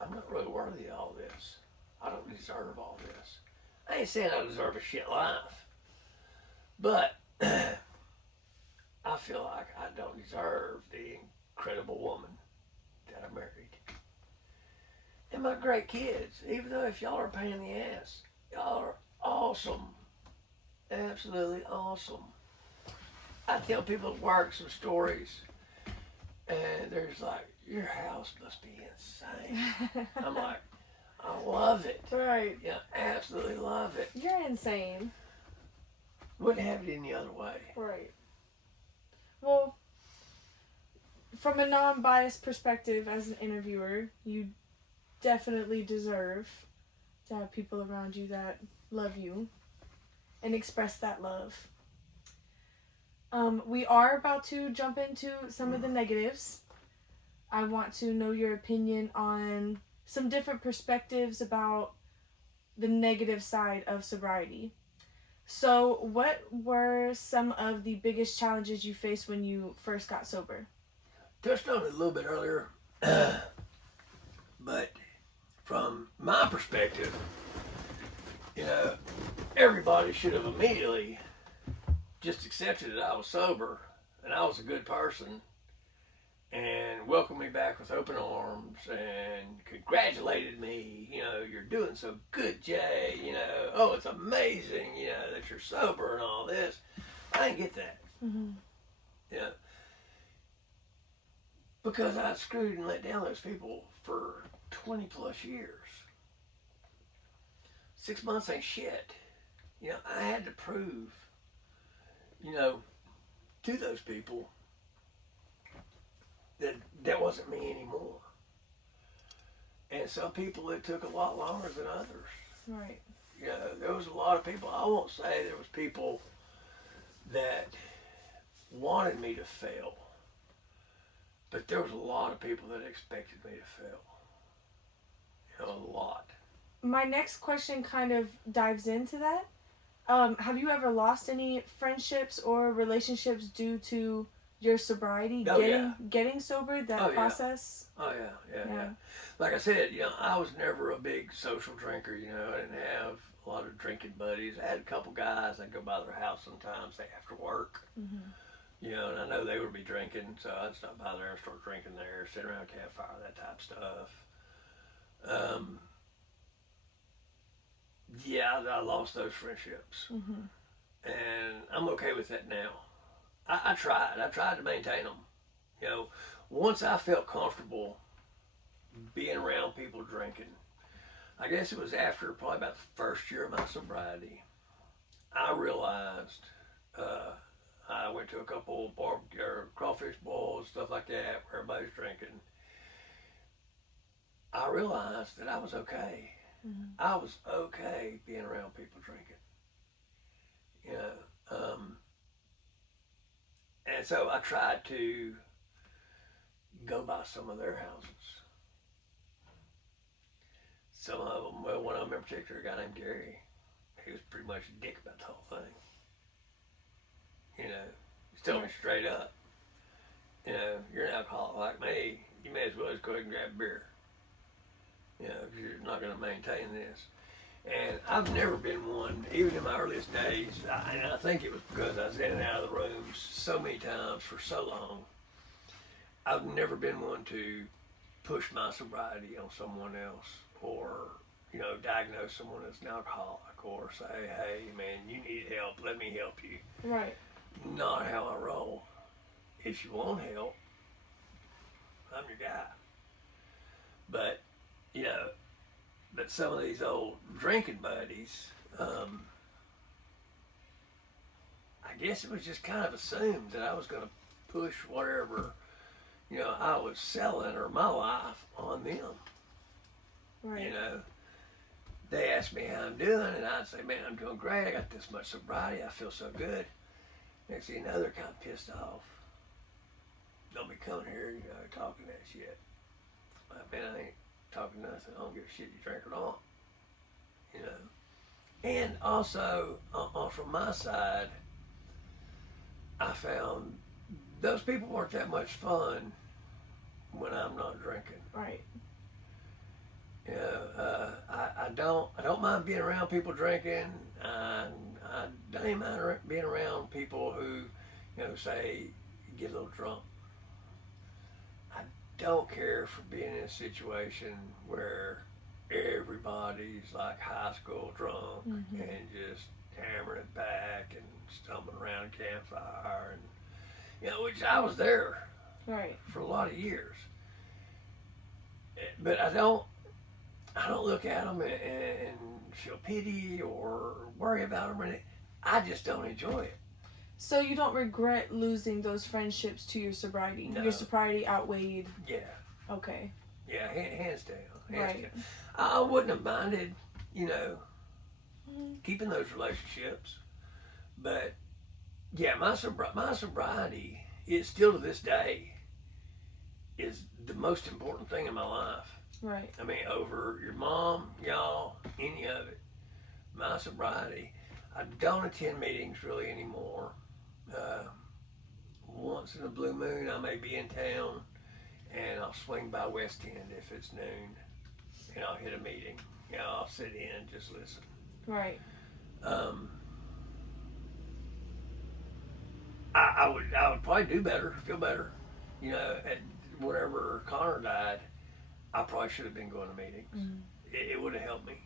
I'm not really worthy of all this. I don't deserve all this. I ain't saying I deserve a shit life, but I feel like I don't deserve the incredible woman that I married. And my great kids, even though if y'all are a pain in the ass, y'all are awesome. Absolutely awesome. I tell people at work some stories, and there's like, your house must be insane. I'm like, I love it. Right. Yeah, absolutely love it. You're insane. Wouldn't have it any other way. Right. Well, from a non-biased perspective as an interviewer, you definitely deserve to have people around you that love you and express that love. We are about to jump into some of the negatives. I want to know your opinion on some different perspectives about the negative side of sobriety. So, what were some of the biggest challenges you faced when you first got sober? Touched on it a little bit earlier, but from my perspective, you know, everybody should have immediately just accepted that I was sober and I was a good person and welcomed me back with open arms and congratulated me, you know, you're doing so good, Jay, you know, oh, it's amazing, you know, that you're sober and all this. I didn't get that. Mm-hmm. You know, because I screwed and let down those people for 20 plus years. 6 months ain't shit. You know, I had to prove, you know, to those people that that wasn't me anymore. And some people, it took a lot longer than others. Right. You know, there was a lot of people, I won't say there was people that wanted me to fail, but there was a lot of people that expected me to fail. You know, a lot. My next question kind of dives into that. Have you ever lost any friendships or relationships due to your sobriety, getting sober, that process? Oh, yeah. Like I said, you know, I was never a big social drinker, you know. I didn't have a lot of drinking buddies. I had a couple guys, I'd go by their house sometimes, say after work, you know, and I know they would be drinking, so I'd stop by there and start drinking there, sit around a campfire, that type of stuff. Yeah, I lost those friendships. And I'm okay with that now. I tried to maintain them. You know, once I felt comfortable being around people drinking, I guess it was after probably about the first year of my sobriety, I realized I went to a couple barbecue or crawfish bowls, stuff like that, where everybody's drinking. I realized that I was okay. I was okay being around people drinking. You know, and so I tried to go by some of their houses. Some of them, well, one of them in particular, a guy named Gary, he was pretty much a dick about the whole thing. You know, he's telling me straight up, you know, you're an alcoholic like me, you may as well just go ahead and grab a beer. You know, because you're not going to maintain this. And I've never been one, even in my earliest days, and I think it was because I was in and out of the rooms so many times for so long, I've never been one to push my sobriety on someone else or, you know, diagnose someone as an alcoholic or say, hey, man, you need help, let me help you. Right. Not how I roll. If you want help, I'm your guy. But, you know, but some of these old drinking buddies, um, I guess it was just kind of assumed that I was going to push whatever, I was selling or my life on them. Right. They asked me how I'm doing, and I'd say, man, I'm doing great. I got this much sobriety. I feel so good. Next thing you know, they're kind of pissed off. Don't be coming here, talking that shit. I ain't talking nothing. I don't give a shit you drink or not. And also, from my side, I found those people weren't that much fun when I'm not drinking. Right. I don't mind being around people drinking. I don't even mind being around people who, say, get a little drunk. I don't care for being in a situation where everybody's like high school drunk and just hammering it back and stumbling around a campfire, and which I was there for a lot of years. But I don't look at them and feel pity or worry about them. I just don't enjoy it. So you don't regret losing those friendships to your sobriety? No. Your sobriety outweighed? Yeah. Okay. Yeah, hands down. Right. Down. I wouldn't have minded, keeping those relationships. But, yeah, my sobriety is still to this day is the most important thing in my life. Right. I mean, over your mom, y'all, any of it. My sobriety. I don't attend meetings really anymore. Once in a blue moon, I may be in town, and I'll swing by West End if it's noon, and I'll hit a meeting. I'll sit in and just listen. Right. I would probably do better, feel better. At whenever Connor died, I probably should have been going to meetings. It would have helped me.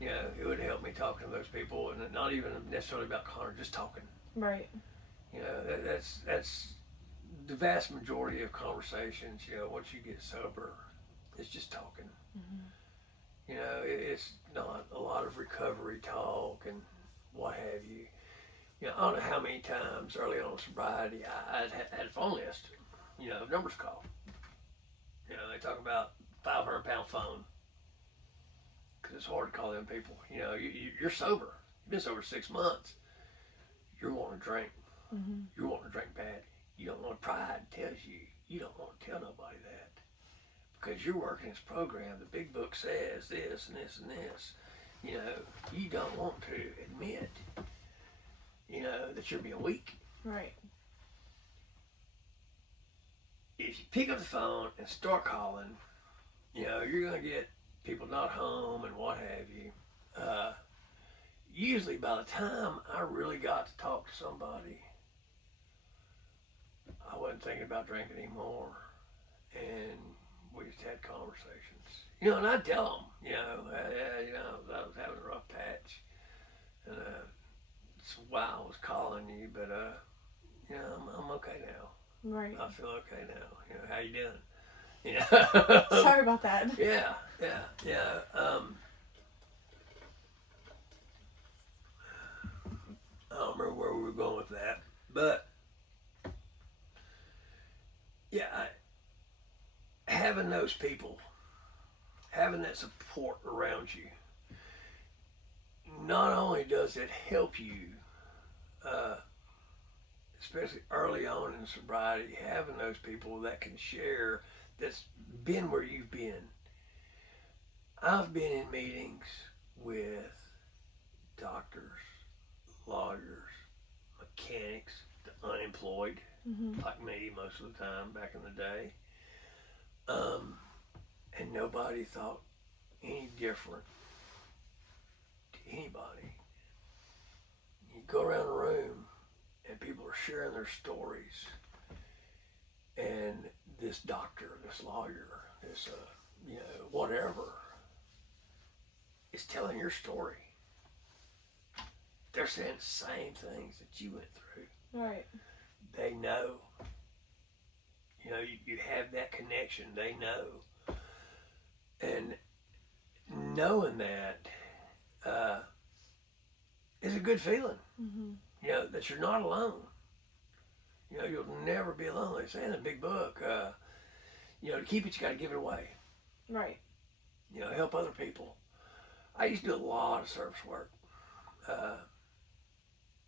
It would help me talking to those people, and not even necessarily about Connor, just talking. Right. That's the vast majority of conversations. Once you get sober, it's just talking. It's not a lot of recovery talk and what have you. I don't know how many times early on in sobriety I had a phone list, numbers called. They talk about 500-pound phone. Because it's hard to call them people. You're sober. You've been sober 6 months. You're wanting to drink. You're wanting to drink bad. You don't want pride tells you don't want to tell nobody that. Because you're working this program. The big book says this and this and this. You don't want to admit, that you're being weak. Right. If you pick up the phone and start calling, you're going to get people not home and what have you. Usually by the time I really got to talk to somebody, I wasn't thinking about drinking anymore. And we just had conversations. And I'd tell them, I was having a rough patch. And that's why I was calling you, but, I'm okay now. Right. I feel okay now. How you doing? Sorry about that. Yeah. I don't remember where we were going with that, but yeah, having those people, having that support around you, not only does it help you, especially early on in sobriety, having those people that can share, that's been where you've been. I've been in meetings with doctors, lawyers, mechanics, the unemployed, like me most of the time back in the day. And nobody thought any different to anybody. You go around the room and people are sharing their stories. And this doctor, this lawyer, this, whatever, is telling your story. They're saying the same things that you went through. Right. They know. You have that connection. They know. And knowing that, is a good feeling. Mm-hmm. You know, that you're not alone. You know, you'll never be alone. They say in the big book, you know, to keep it, you got to give it away. Right. You know, help other people. I used to do a lot of service work.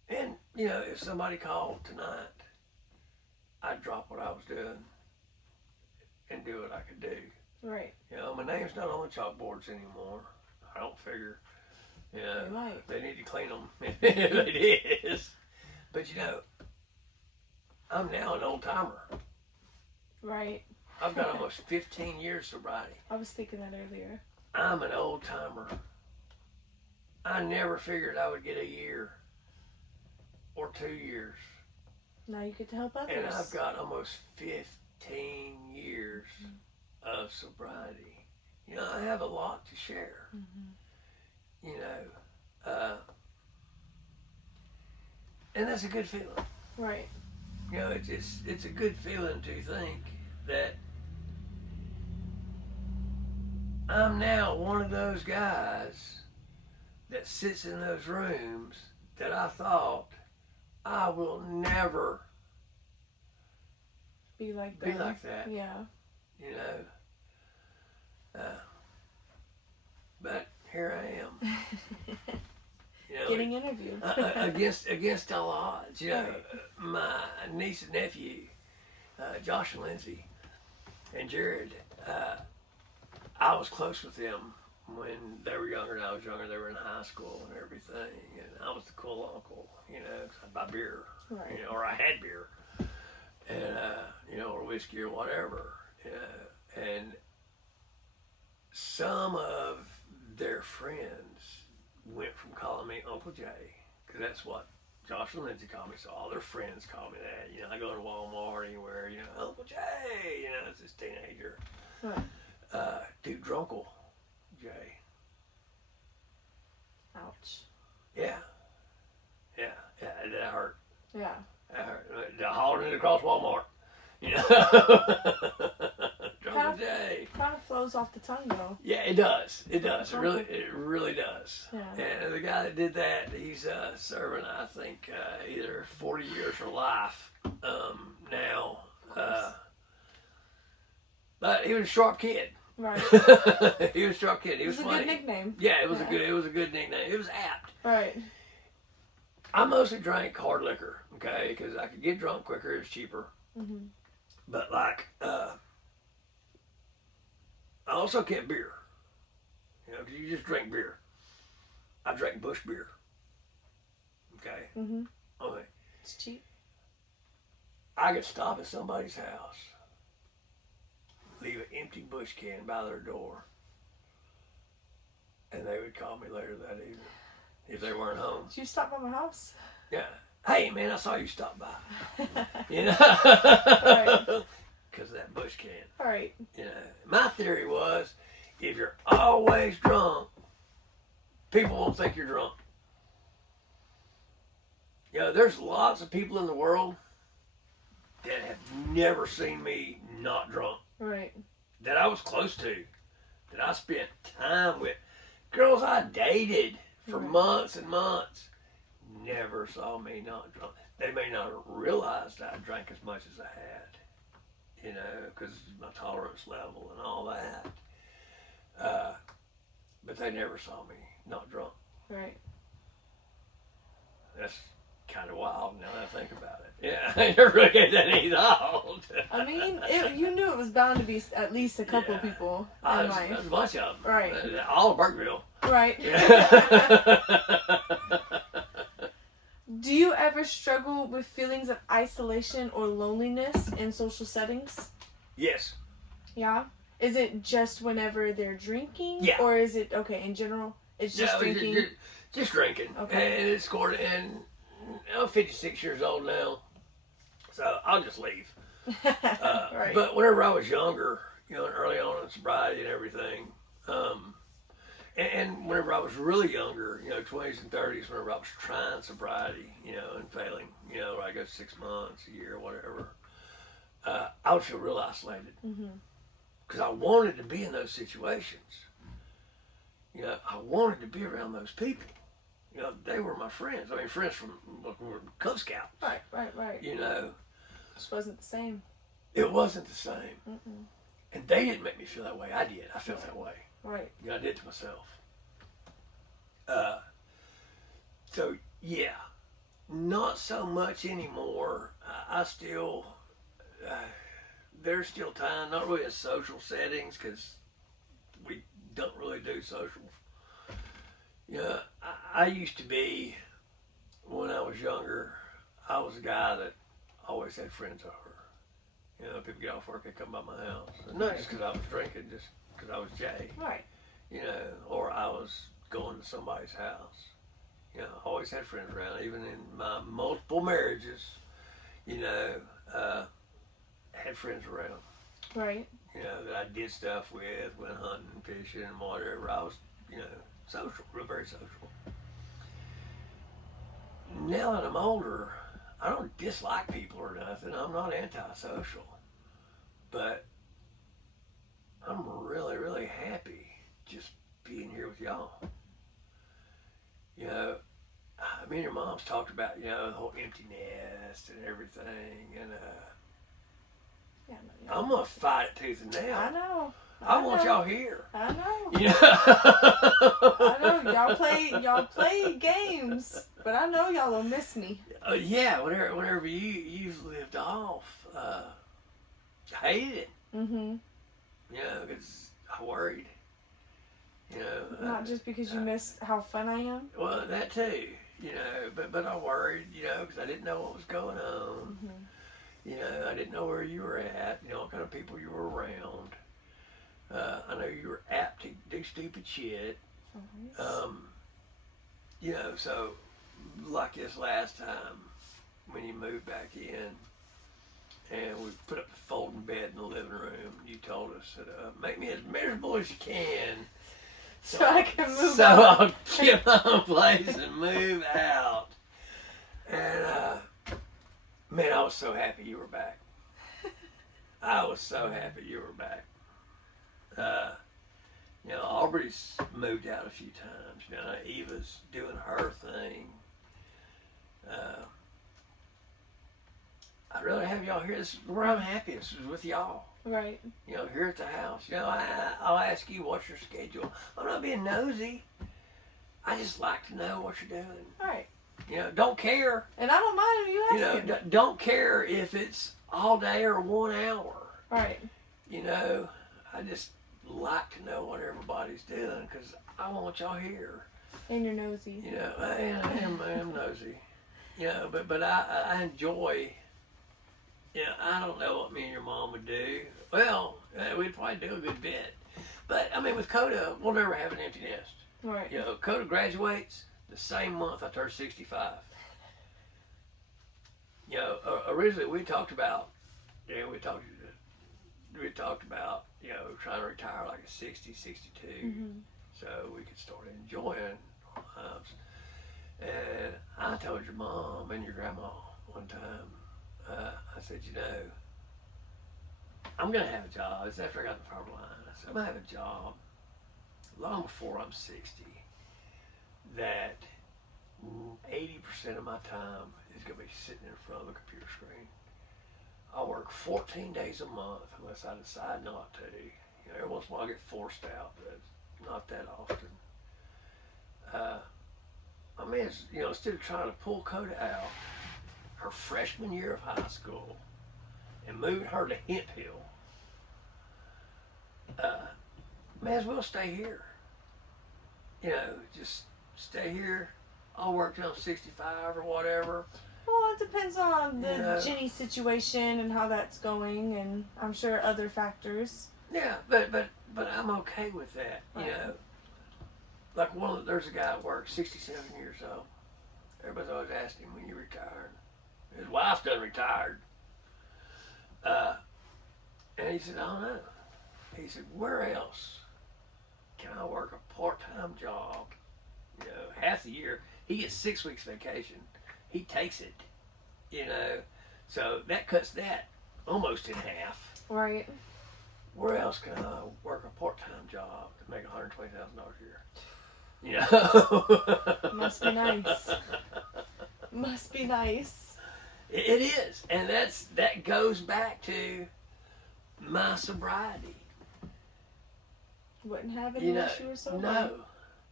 And, you know, if somebody called tonight, I'd drop what I was doing and do what I could do. Right. You know, my name's not on the chalkboards anymore. I don't figure, you know, Right. they need to clean them. It is. But, you know, I'm now an old timer. Right. I've got almost 15 years sobriety. I was thinking that earlier. I'm an old timer. I never figured I would get a year or 2 years. Now you get to help others. And I've got almost 15 years of sobriety. You know, I have a lot to share. Mm-hmm. You know, and that's a good feeling. Right. You know, it's a good feeling to think that I'm now one of those guys that sits in those rooms that I thought I will never Be like be that. like that. Yeah. You know, but here I am. You know, Getting interviewed. against all odds. You know, my niece and nephew, Josh and Lindsay, and Jared. I was close with them when they were younger and I was younger. They were in high school and everything, and I was the cool uncle. You know, 'cause I'd buy beer, Right. you know, or I had beer, and you know, or whiskey or whatever. You know, and some of their friends went from calling me Uncle Jay, because that's what Josh and Lindsay call me. So all their friends call me that. You know, I go to Walmart anywhere. You know, Uncle Jay. You know, it's this teenager. Right. Dude, Drunkle Jay. Ouch. Yeah, that hurt. Yeah. That hurt. They hauled it across Walmart. You know, Drunkle Jay. Kind of flows off the tongue though. Yeah, it does. It does. It really does. Yeah. And the guy that did that, he's serving, I think, either 40 years or life now. But he was a sharp kid. Right. He was a sharp kid. He It was was a funny. good nickname. Yeah, it was a good nickname. It was apt. Right. I mostly drank hard liquor, okay, because I could get drunk quicker. It's cheaper. Mm-hmm. But like, I also kept beer. You know, because you just drink beer. I drank Bush beer. Okay. Mm-hmm. Okay. It's cheap. I could stop at somebody's house, leave an empty Bush can by their door, and they would call me later that evening if they weren't home. Did you stop by my house? Yeah. Hey, man, I saw you stop by. You know? Right. Because of that Bush can. Right. You know, my theory was, if you're always drunk, people won't think you're drunk. You know, there's lots of people in the world that have never seen me not drunk. Right. That I was close to. That I spent time with. Girls I dated for Right. months and months never saw me not drunk. They may not have realized I drank as much as I had. You know, because my tolerance level and all that. But they never saw me not drunk. Right. That's kind of wild now that I think about it. Yeah, I never really gave that any thought. I mean, you knew it was bound to be at least a couple Yeah. people There's in life. a bunch of them. Right. All of Burkeville. Right. Yeah. Do you ever struggle with feelings of isolation or loneliness in social settings? Yes. Yeah. Is it just whenever they're drinking? Yeah. Or is it, okay, in general, it's just No, drinking? Just drinking. Okay. And it's scored, and I'm 56 years old now, so I'll just leave. Right. But whenever I was younger, you know, and early on in sobriety and everything, and whenever I was really younger, you know, 20s and 30s, whenever I was trying sobriety, you know, and failing, you know, I guess 6 months, a year, whatever, I would feel real isolated. Because I wanted to be in those situations. You know, I wanted to be around those people. You know, they were my friends. I mean, friends from were Cub Scouts. Right. You know, Just wasn't the same. it wasn't the same. Mm-mm. And they didn't make me feel that way. I did. I felt that way. Right. You know, I did it to myself. So, yeah, not so much anymore. I still, there's still time, not really in social settings because we don't really do social. You know, I used to be, when I was younger, I was a guy that always had friends over. You know, people get off work, they come by my house. And not just because I was drinking, just because I was Jay. Right. You know, or I was going to somebody's house. You know, I always had friends around, even in my multiple marriages, you know, had friends around. Right. You know, that I did stuff with, went hunting, fishing, and whatever. I was, you know, social, real very social. Now that I'm older, I don't dislike people or nothing. I'm not antisocial. But I'm really, really happy just being here with y'all. You know, me and your mom's talked about, you know, the whole empty nest and everything. And Yeah. I'm going to fight it tooth and nail. I know. I want y'all here. I know. You know? I know. Y'all play games, but I know y'all will miss me. Yeah, whenever you've lived off, I hated it. Mm-hmm. You know, because I worried. You know, Not just because you missed how fun I am. Well, that too. You know, but I worried. You know, because I didn't know what was going on. Mm-hmm. You know, I didn't know where you were at. You know, what kind of people you were around. I know you were apt to do stupid shit. You know, so like this last time when you moved back in and we put up the folding bed in the living room, you told us that make me as miserable as you can so I can move so out. I'll get my own place and move out. And man, I was so happy you were back. I was so happy you were back. You know, Aubrey's moved out a few times. You know, Eva's doing her thing. I'd rather have y'all here. This is where I'm happiest, is with y'all. Right. You know, here at the house. You know, I'll ask you, what's your schedule? I'm not being nosy. I just like to know what you're doing. Right. You know, don't care. And I don't mind if you ask You know, don't care if it's all day or 1 hour. Right. You know, I just like to know what everybody's doing because I want y'all here. And you're nosy. You know, I am nosy. You know, but I enjoy. You know, I don't know what me and your mom would do. Well, we'd probably do a good bit. But I mean, with Coda, we'll never have an empty nest. Right. You know, Coda graduates the same month I turn 65. You know, originally we talked about, we talked about, you know, trying to retire like at 60, 62, so we could start enjoying our lives. And I told your mom and your grandma one time, I said, you know, I'm going to have a job. It's after I got the power line. I said, I'm going to have a job long before I'm 60 that 80% of my time is going to be sitting in front of a computer screen. I work 14 days a month unless I decide not to. You know, every once in a while I get forced out, but not that often. I mean, it's, you know, instead of trying to pull Coda out her freshman year of high school and moving her to Hemp Hill, may as well stay here. You know, just stay here. I'll work till I'm 65 or whatever. Well, it depends on the Yeah. Jenny situation and how that's going, and I'm sure other factors. Yeah, but I'm okay with that. You know, like there's a guy at work, 67 years old. Everybody's always asking him when you retired. His wife's done retired. And he said, I don't know. He said, where else can I work a part-time job? You know, half the year. He gets 6 weeks vacation. He takes it, you know. So that cuts that almost in half. Right. Where else can I work a part-time job to make $120,000 a year? You know? Must be nice. Must be nice. It is. And that goes back to my sobriety. Wouldn't have it You know, unless you were sober.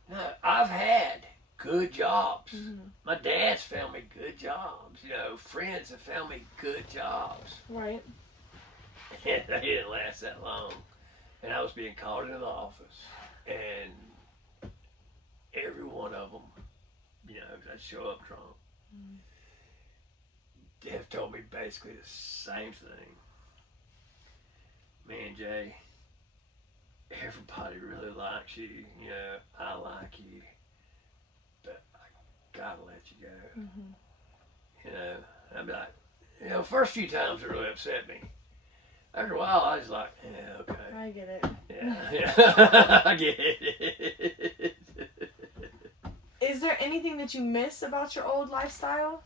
no. I've had good jobs. Mhm. My dad's found me good jobs. You know, friends have found me good jobs. Right. And they didn't last that long. And I was being called into the office. And every one of them, you know, I'd show up drunk. They have told me basically the same thing. Man, Jay, everybody really likes you. You know, I like you. But I gotta let you go. You know, I'd be like, you know, first few times it really upset me. After a while, I was like, yeah, okay. I get it. Yeah. I get it. Is there anything that you miss about your old lifestyle?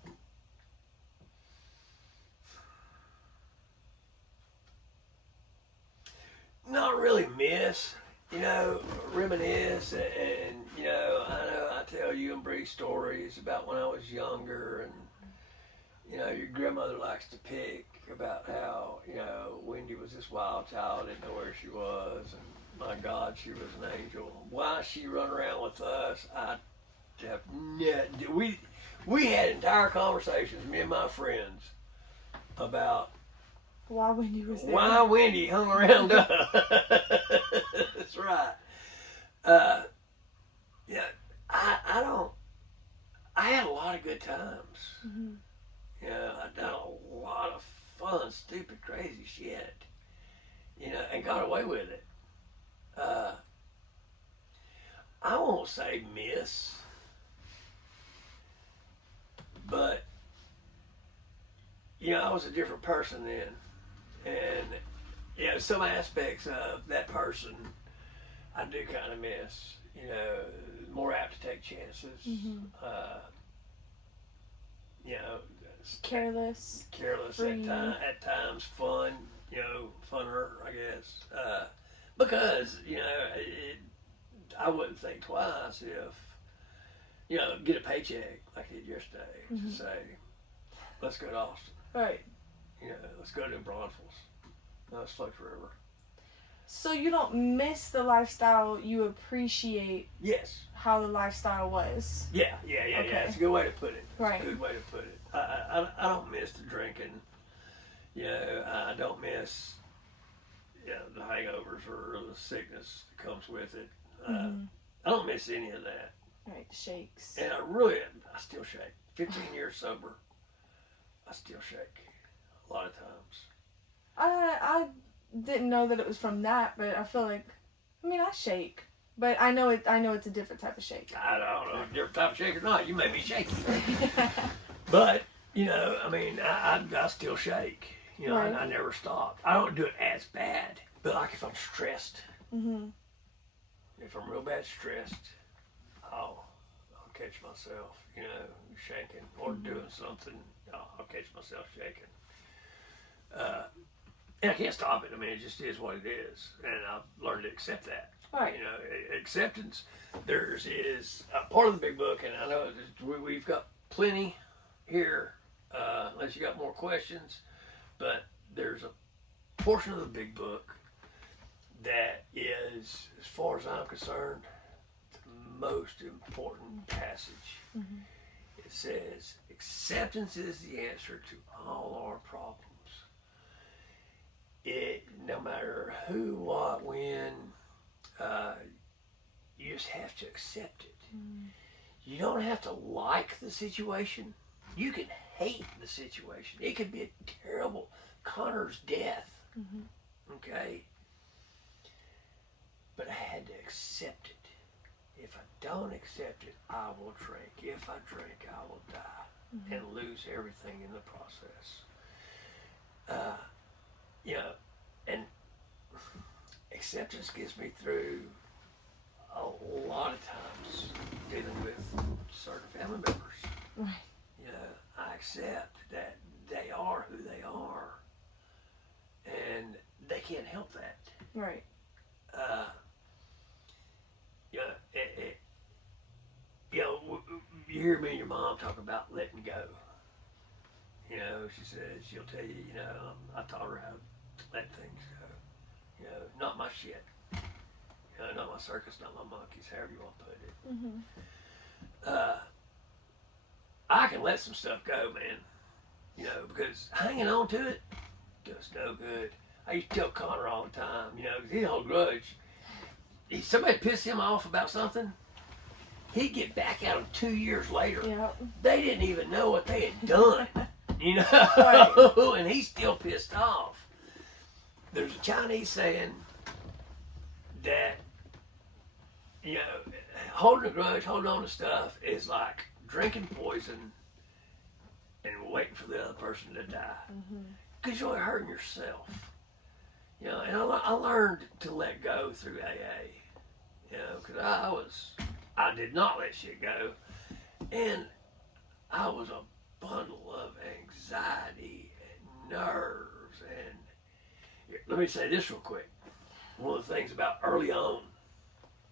Not really miss, you know, reminisce, and you know I tell you and Bree stories about when I was younger, and you know your grandmother likes to pick about how you know Wendy was this wild child, didn't know where she was, and my God, she was an angel. Why she run around with us, I have we had entire conversations, me and my friends, about Why Wendy was there? why Wendy hung around us. That's right. Yeah, I don't. I had a lot of good times. Mhm. You know, I done a lot of fun, stupid, crazy shit. You know, and got away with it. I won't say miss, but you know, I was a different person then, and you know, some aspects of that person I do kind of miss. You know, more apt to take chances. You know, Careless. careless Free. at times, fun. You know, funner, I guess. Because you know, I wouldn't think twice if you know get a paycheck like I did yesterday to say, let's go to Austin. Right. You know, let's go to Braunfels. Let's float the river. So you don't miss the lifestyle, you appreciate Yes. how the lifestyle was. Yeah. Okay. It's a good way to put it. Right. It's a good way to put it. I don't miss the drinking. You know, I don't miss the hangovers or the sickness that comes with it. I don't miss any of that. Right, shakes. And I still shake. 15 years sober, I still shake a lot of times. I didn't know that it was from that, but I feel like, I mean, I shake, but I know it's a different type of shake. I don't know, different type of shake or not. You may be shaky. But, you know, I mean, I still shake. You know, Right. I never stop. I don't do it as bad. But like if I'm stressed, if I'm real bad stressed, I'll catch myself, you know, shaking or doing something. I'll catch myself shaking. And I can't stop it. I mean, it just is what it is. And I've learned to accept that. Right. You know, acceptance. There's is part of the big book, and I know we've got plenty here, unless you got more questions. But there's a portion of the big book that is, as far as I'm concerned, the most important passage. It says, acceptance is the answer to all our problems. No matter who, what, when, you just have to accept it. You don't have to like the situation. You can hate the situation. It could be a terrible Connor's death. Okay? But I had to accept it. If I don't accept it, I will drink. If I drink, I will die and lose everything in the process. You know, and acceptance gets me through a lot of times dealing with certain family members. Right. You know, I accept that they are who they are, and they can't help that. Right. You know, you hear me and your mom talk about letting go. You know, she says she'll tell you, you know, I taught her how to let things go. You know, not my shit. You know, not my circus, not my monkeys, however you want to put it. Mm-hmm. I can let some stuff go, man. You know, because hanging on to it does no good. I used to tell Connor all the time, you know, 'cause he hold grudge. If somebody pissed him off about something, he'd get back at them 2 years later. Yep. They didn't even know what they had done, you know, Right. and he's still pissed off. There's a Chinese saying that, you know, holding a grudge, holding on to stuff is like drinking poison and waiting for the other person to die. Because you're only hurting yourself. You know, and I learned to let go through AA. You know, because I did not let shit go. And I was a bundle of anxiety and nerves. And let me say this real quick. One of the things about early on,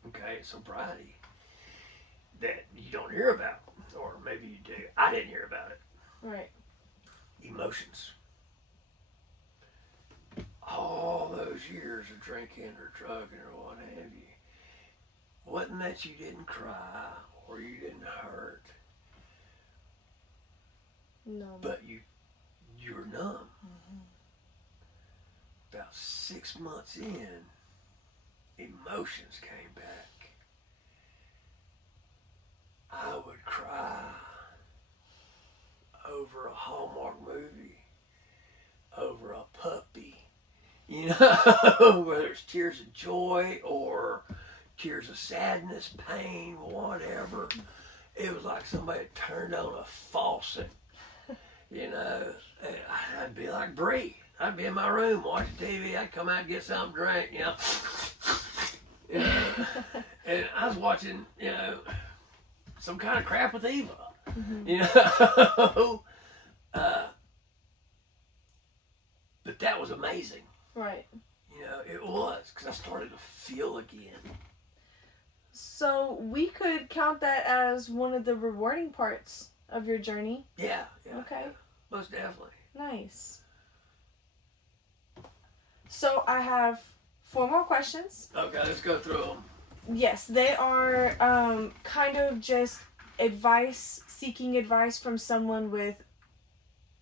okay, sobriety, that you don't hear about, or maybe you do. I didn't hear about it. Right. Emotions. All those years of drinking or drugging or what have you, wasn't that you didn't cry or you didn't hurt, No. but you were numb. About 6 months in, emotions came back. I would cry over a Hallmark movie, over a puppy, you know, whether it's tears of joy or tears of sadness, pain, whatever. It was like somebody turned on a faucet, you know. And I'd be like Bree. I'd be in my room watching TV. I'd come out and get something to drink, you know. You know? And I was watching, you know, some kind of crap with Eva, you know. But that was amazing. Right. You know, it was, because I started to feel again. So we could count that as one of the rewarding parts of your journey. Yeah. Okay. Yeah, most definitely. Nice. So I have 4 more questions. Okay, let's go through them. Yes, they are kind of just seeking advice from someone with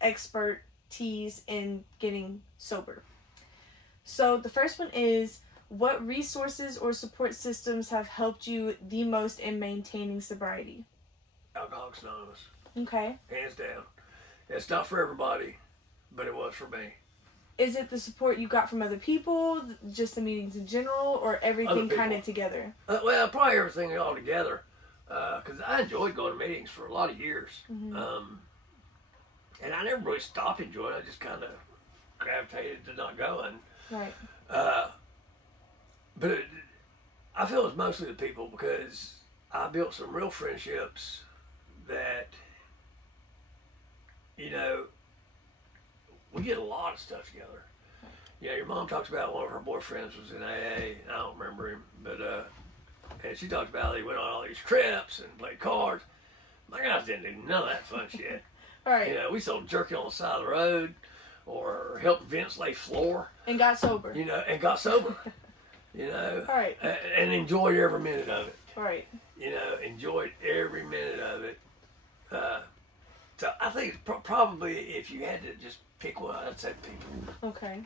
expertise in getting sober. So the first one is, what resources or support systems have helped you the most in maintaining sobriety? Alcoholics Anonymous, Okay. hands down. It's not for everybody, but it was for me. Is it the support you got from other people, just the meetings in general, or everything kind of together? Well, probably everything all together, because I enjoyed going to meetings for a lot of years. And I never really stopped enjoying it. I just kind of gravitated to not going. Right. But I feel it's mostly the people, because I built some real friendships that, you know, we did a lot of stuff together. Yeah, your mom talks about one of her boyfriends was in AA. I don't remember him, but and she talks about they went on all these trips and played cards. My guys didn't do none of that fun shit. Right. You know, we sold jerky on the side of the road, or helped Vince lay floor. And got sober. You know, and got sober. You know, Right. And enjoyed every minute of it. Right. You know, enjoyed every minute of it. So I think probably if you had to just pick one, I'd say people. Okay.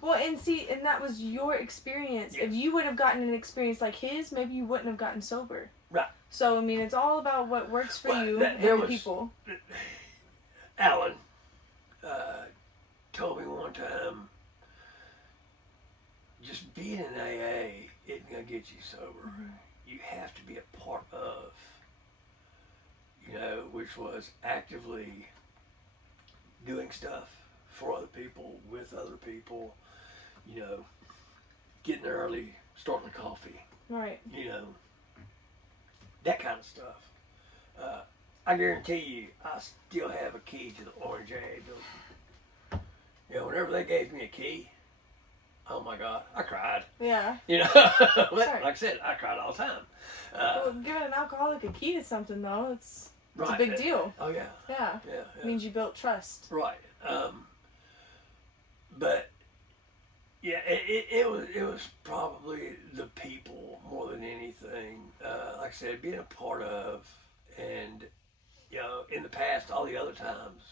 Well, and that was your experience. Yes. If you would have gotten an experience like his, maybe you wouldn't have gotten sober. Right. So, I mean, it's all about what works for Well, you there and the was- people. Alan told me one time, just being in AA isn't going to get you sober. You have to be a part of, you know, which was actively doing stuff for other people, with other people, you know, getting there early, starting the coffee, Right. you know, that kind of stuff. I guarantee you, I still have a key to the Orange AA building. You know, whenever they gave me a key, oh my God, I cried. Yeah. You know, Sure. like I said, I cried all the time. Well, giving an alcoholic a key to something, though, it's Right. It's a big deal. Oh yeah. Yeah. Yeah. It means you built trust. Right. But yeah, it was probably the people more than anything. Like I said, being a part of, and in the past, all the other times,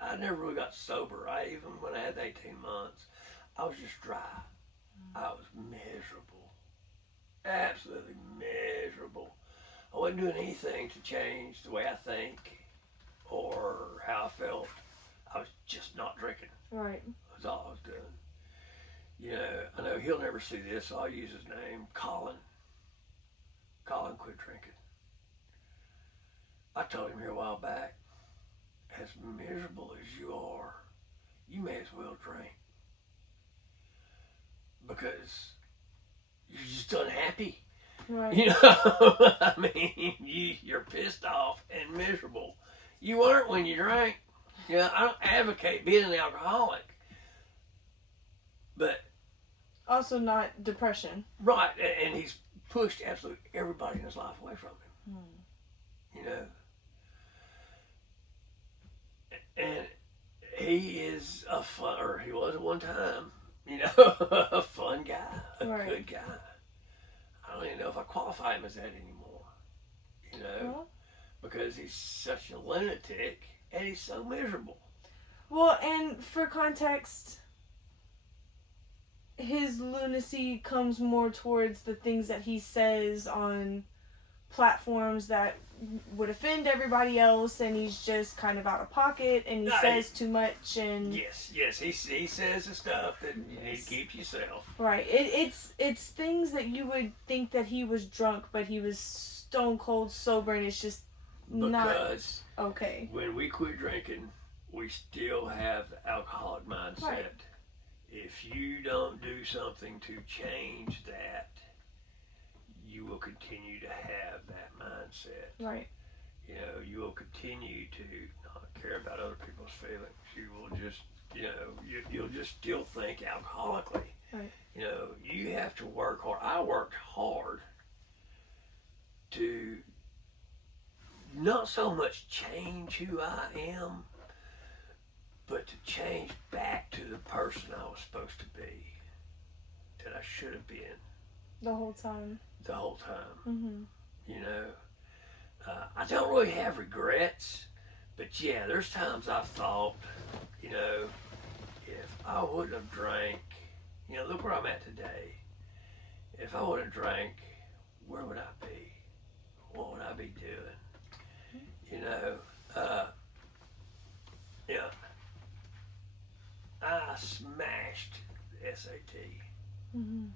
I never really got sober. Even when I had the 18 months, I was just dry. I was miserable, absolutely miserable. I wasn't doing anything to change the way I think or how I felt. I was just not drinking. Right. That's all I was doing. I know he'll never see this, so I'll use his name, Colin. Colin quit drinking. I told him here a while back, as miserable as you are, you may as well drink. Because you're just unhappy. Right. I mean, you're pissed off and miserable. You weren't when you drank. I don't advocate being an alcoholic. But also not depression. right, and he's pushed absolutely everybody in his life away from him. And he is he was at one time, a fun guy, a good guy. I don't even know if I qualify him as that anymore, because he's such a lunatic and he's so miserable. Well, and for context, his lunacy comes more towards the things that he says on platforms that would offend everybody else, and he's just kind of out of pocket, and he says too much, and yes, he says the stuff that you need to keep to yourself. Right. It's things that you would think that he was drunk, but he was stone cold sober, and it's just because not okay. When we quit drinking, we still have the alcoholic mindset. Right. If you don't do something to change that, you will continue to have that mindset. Right. You will continue to not care about other people's feelings. You will just, you'll just still think alcoholically. Right. You have to work hard. I worked hard to not so much change who I am, but to change back to the person I was supposed to be, that I should have been. The whole time. Mm-hmm. I don't really have regrets, but yeah, there's times I've thought, if I wouldn't have drank, look where I'm at today. If I wouldn't have drank, where would I be? What would I be doing? I smashed the SAT. Mm-hmm.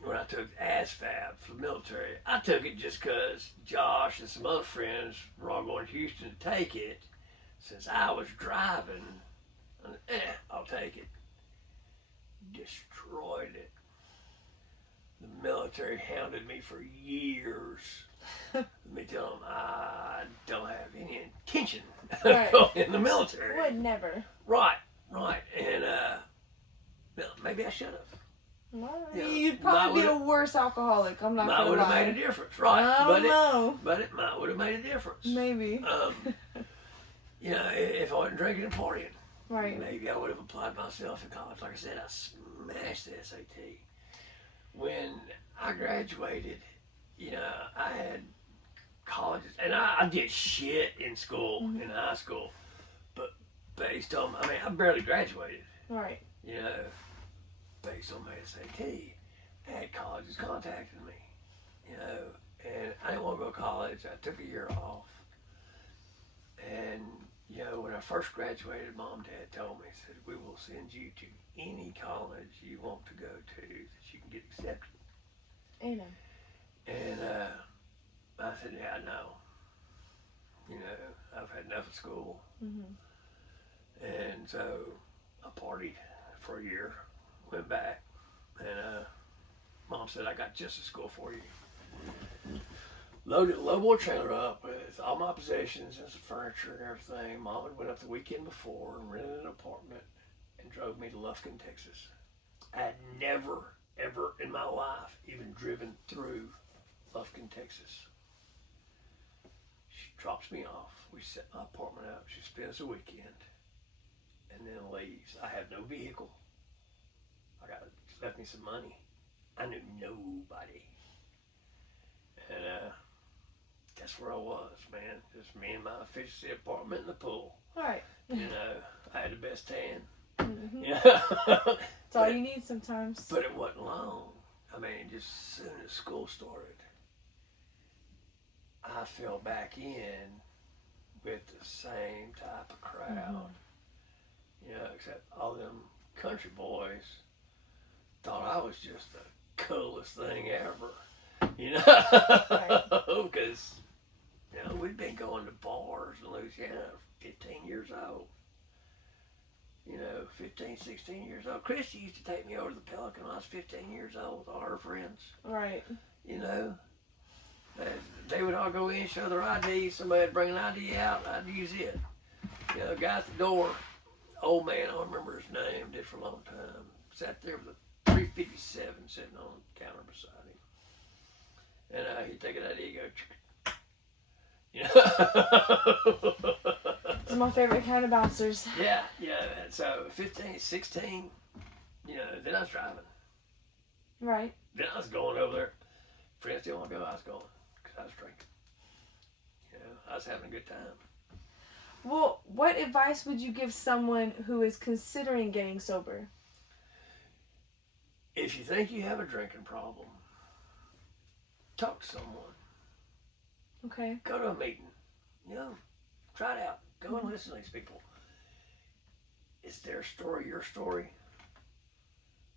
When I took ASVAB for the military, I took it just because Josh and some other friends were all going to Houston to take it. Since I was driving, I'll take it. Destroyed it. The military hounded me for years. Let me tell them, I don't have any intention of going in the military. Would never. Right. And maybe I should have. You'd probably be a worse alcoholic. I'm not gonna lie. Might would have made a difference, right? I don't know. But it might would have made a difference. Maybe. If I wasn't drinking and partying, right? Maybe I would have applied myself in college. Like I said, I smashed the SAT. When I graduated, I had colleges, and I did shit in school, in high school, but based on, I barely graduated. Right. Based on my SAT, I had colleges contacting me, and I didn't want to go to college. I took a year off. And, when I first graduated, Mom and Dad told me, said, we will send you to any college you want to go to that you can get accepted. Amen. And I said, yeah, no. I've had enough of school. Mm-hmm. And so I partied for a year. Went back, and Mom said, I got just a school for you. Loaded a lowboy trailer up with all my possessions and some furniture and everything. Mom had went up the weekend before and rented an apartment and drove me to Lufkin, Texas. I had never, ever in my life even driven through Lufkin, Texas. drops me off. We set my apartment up. She spends the weekend and then leaves. I have no vehicle. Left me some money. I knew nobody. And that's where I was, man. Just me and my efficiency apartment and the pool. All right. You know, I had the best tan. Mm-hmm. Yeah. It's all you need sometimes. But it wasn't long. I mean, just as soon as school started, I fell back in with the same type of crowd. You know, except all them country boys thought I was just the coolest thing ever. You know, because you know we'd been going to bars in Louisiana 15 years old. You know, 15, 16 years old. Christy used to take me over to the Pelican when I was 15 years old with all her friends. Right. You know, they would all go in, show their ID. Somebody would bring an ID out, I'd use it. You know, the guy at the door, old man, I don't remember his name, did for a long time, sat there with a 357 sitting on the counter beside him. And he'd take an ID and go, you know. It's my favorite kind of bouncers. Yeah, and so 15, 16, you know, then I was driving. Right. Then I was going over there. Friends didn't want to go, I was going, because I was drinking. You know, I was having a good time. Well, what advice would you give someone who is considering getting sober? If you think you have a drinking problem, talk to someone. Okay. Go to a meeting. You know, try it out. Go and listen to these people. Is their story your story?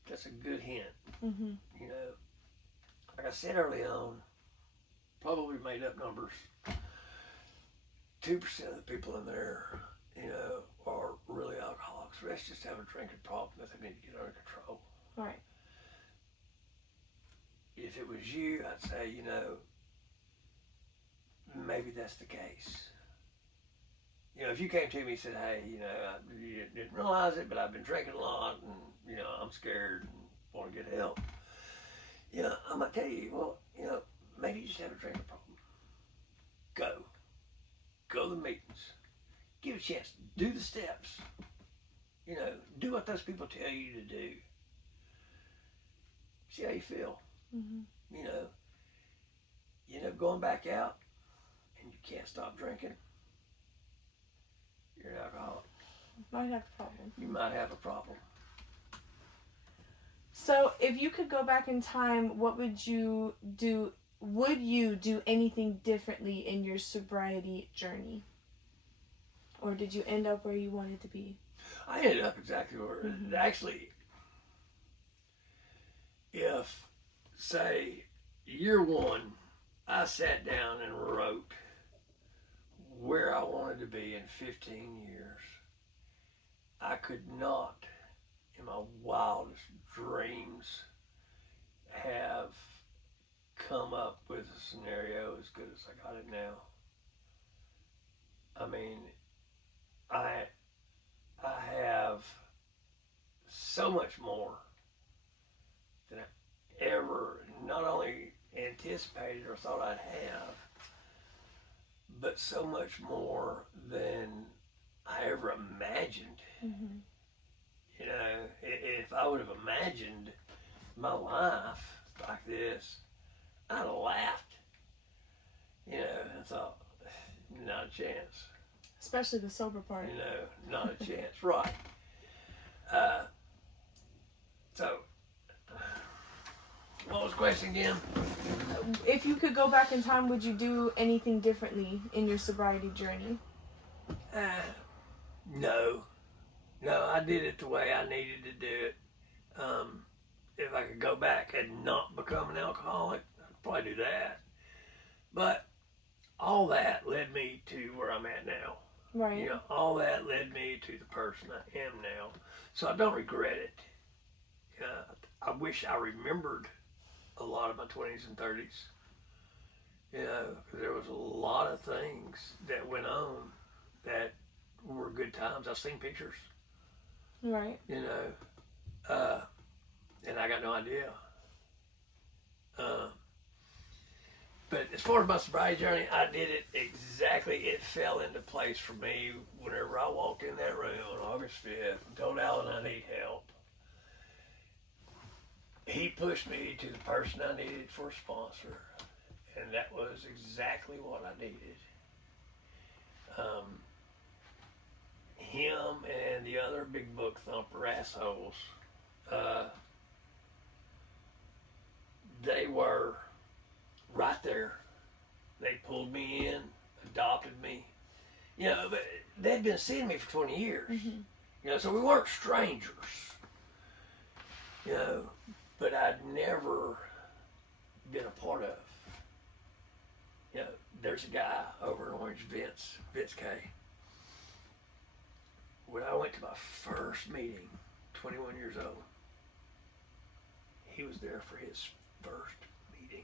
That's a good hint. Mm-hmm. You know, like I said early on, probably made up numbers. 2% of the people in there, you know, are really alcoholics. The rest just have a drinking problem that they need to get under control. Right. If it was you, I'd say, you know, maybe that's the case. You know, if you came to me and said, hey, you know, you didn't realize it, but I've been drinking a lot and, you know, I'm scared and want to get help. You know, I'm going to tell you, well, you know, maybe you just have a drinking problem. Go. Go to the meetings. Give it a chance. Do the steps. You know, do what those people tell you to do. See how you feel. Mm-hmm. You know, you end up going back out and you can't stop drinking. You're an alcoholic. Might have a problem. You might have a problem. So, if you could go back in time, what would you do? Would you do anything differently in your sobriety journey? Or did you end up where you wanted to be? I ended up exactly where, actually, if, say, year one, I sat down and wrote where I wanted to be in 15 years, I could not, in my wildest dreams, have come up with a scenario as good as I got it now. I mean, I have so much more than I ever not only anticipated or thought I'd have, but so much more than I ever imagined. Mm-hmm. You know, if I would have imagined my life like this, I'd have laughed. You know, and thought, not a chance. Especially the sober part. You know, not a chance. Right. So, what was the question again? If you could go back in time, would you do anything differently in your sobriety journey? No. No, I did it the way I needed to do it. If I could go back and not become an alcoholic, I'd probably do that. But all that led me to where I'm at now. Right. You know, all that led me to the person I am now. So I don't regret it. I wish I remembered a lot of my 20s and 30s. You know, because there was a lot of things that went on that were good times. I've seen pictures. Right. You know, and I got no idea. But as far as my sobriety journey, I did it exactly. It fell into place for me whenever I walked in that room on August 5th and told Alan I need help. He pushed me to the person I needed for a sponsor, and that was exactly what I needed. Him and the other big book thumper assholes, they were right there. They pulled me in, adopted me. You know, but they'd been seeing me for 20 years. Mm-hmm. You know, so we weren't strangers. You know, but I'd never been a part of. You know, there's a guy over in Orange, Vince K. When I went to my first meeting, 21 years old, he was there for his first meeting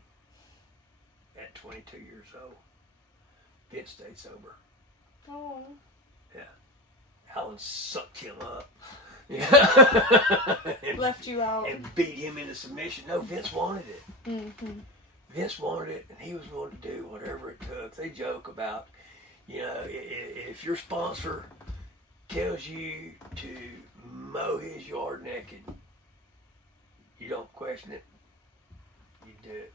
at 22 years old. Vince stayed sober. Oh. Yeah. Alan sucked him up. Yeah. Left you out. And beat him into submission. No, Vince wanted it. Mm-hmm. Vince wanted it, and he was willing to do whatever it took. They joke about, you know, if your sponsor tells you to mow his yard naked, you don't question it. You do it.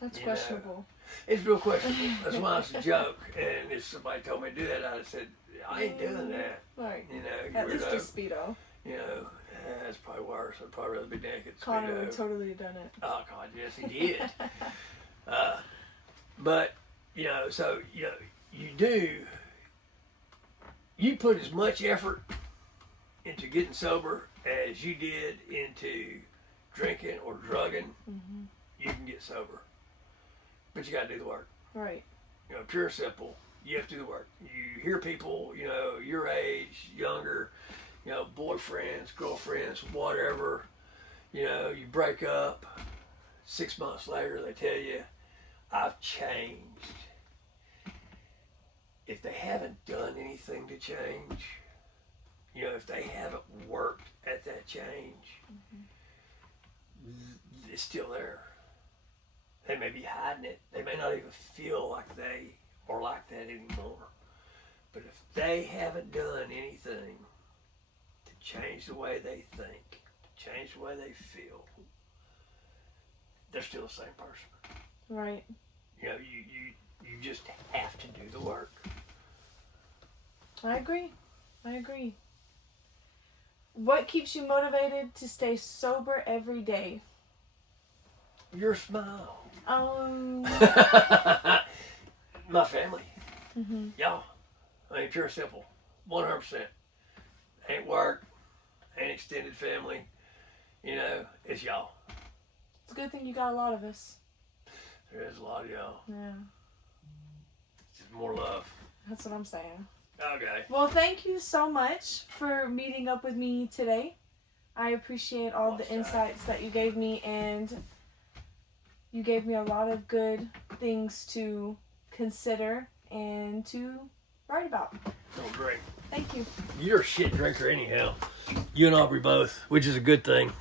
That's You questionable. know, it's real questionable. That's why it's a joke. And if somebody told me to do that, I'd have said, I ain't doing that. Right. You know, you At least weirdo. just Speedo. You know, that's probably worse. I'd probably rather be naked. Connor Speedo. would totally have done it. Oh God, yes, he did. But you know, so you know, you put as much effort into getting sober as you did into drinking or drugging. Mm-hmm. You can get sober, but you got to do the work. Right. You know, pure and simple. You have to do the work. You hear people, you know, your age, younger, you know, boyfriends, girlfriends, whatever. You know, you break up. 6 months later, they tell you, I've changed. If they haven't done anything to change, you know, if they haven't worked at that change, it's still there. They may be hiding it. They may not even feel like they are like that anymore. But if they haven't done anything to change the way they think, to change the way they feel, they're still the same person. Right. You know, you just have to do the work. I agree. What keeps you motivated to stay sober every day? Your smile. My family. Mm-hmm. Y'all. I mean, pure and simple. 100%. Ain't work. Ain't extended family. You know, it's y'all. It's a good thing you got a lot of us. There's a lot of y'all. Yeah. Just more love. That's what I'm saying. Okay. Well, thank you so much for meeting up with me today. I appreciate all the insights that you gave me, and you gave me a lot of good things to consider and to write about. Oh, great. Thank you. You're a shit drinker anyhow. You and Aubrey both, which is a good thing.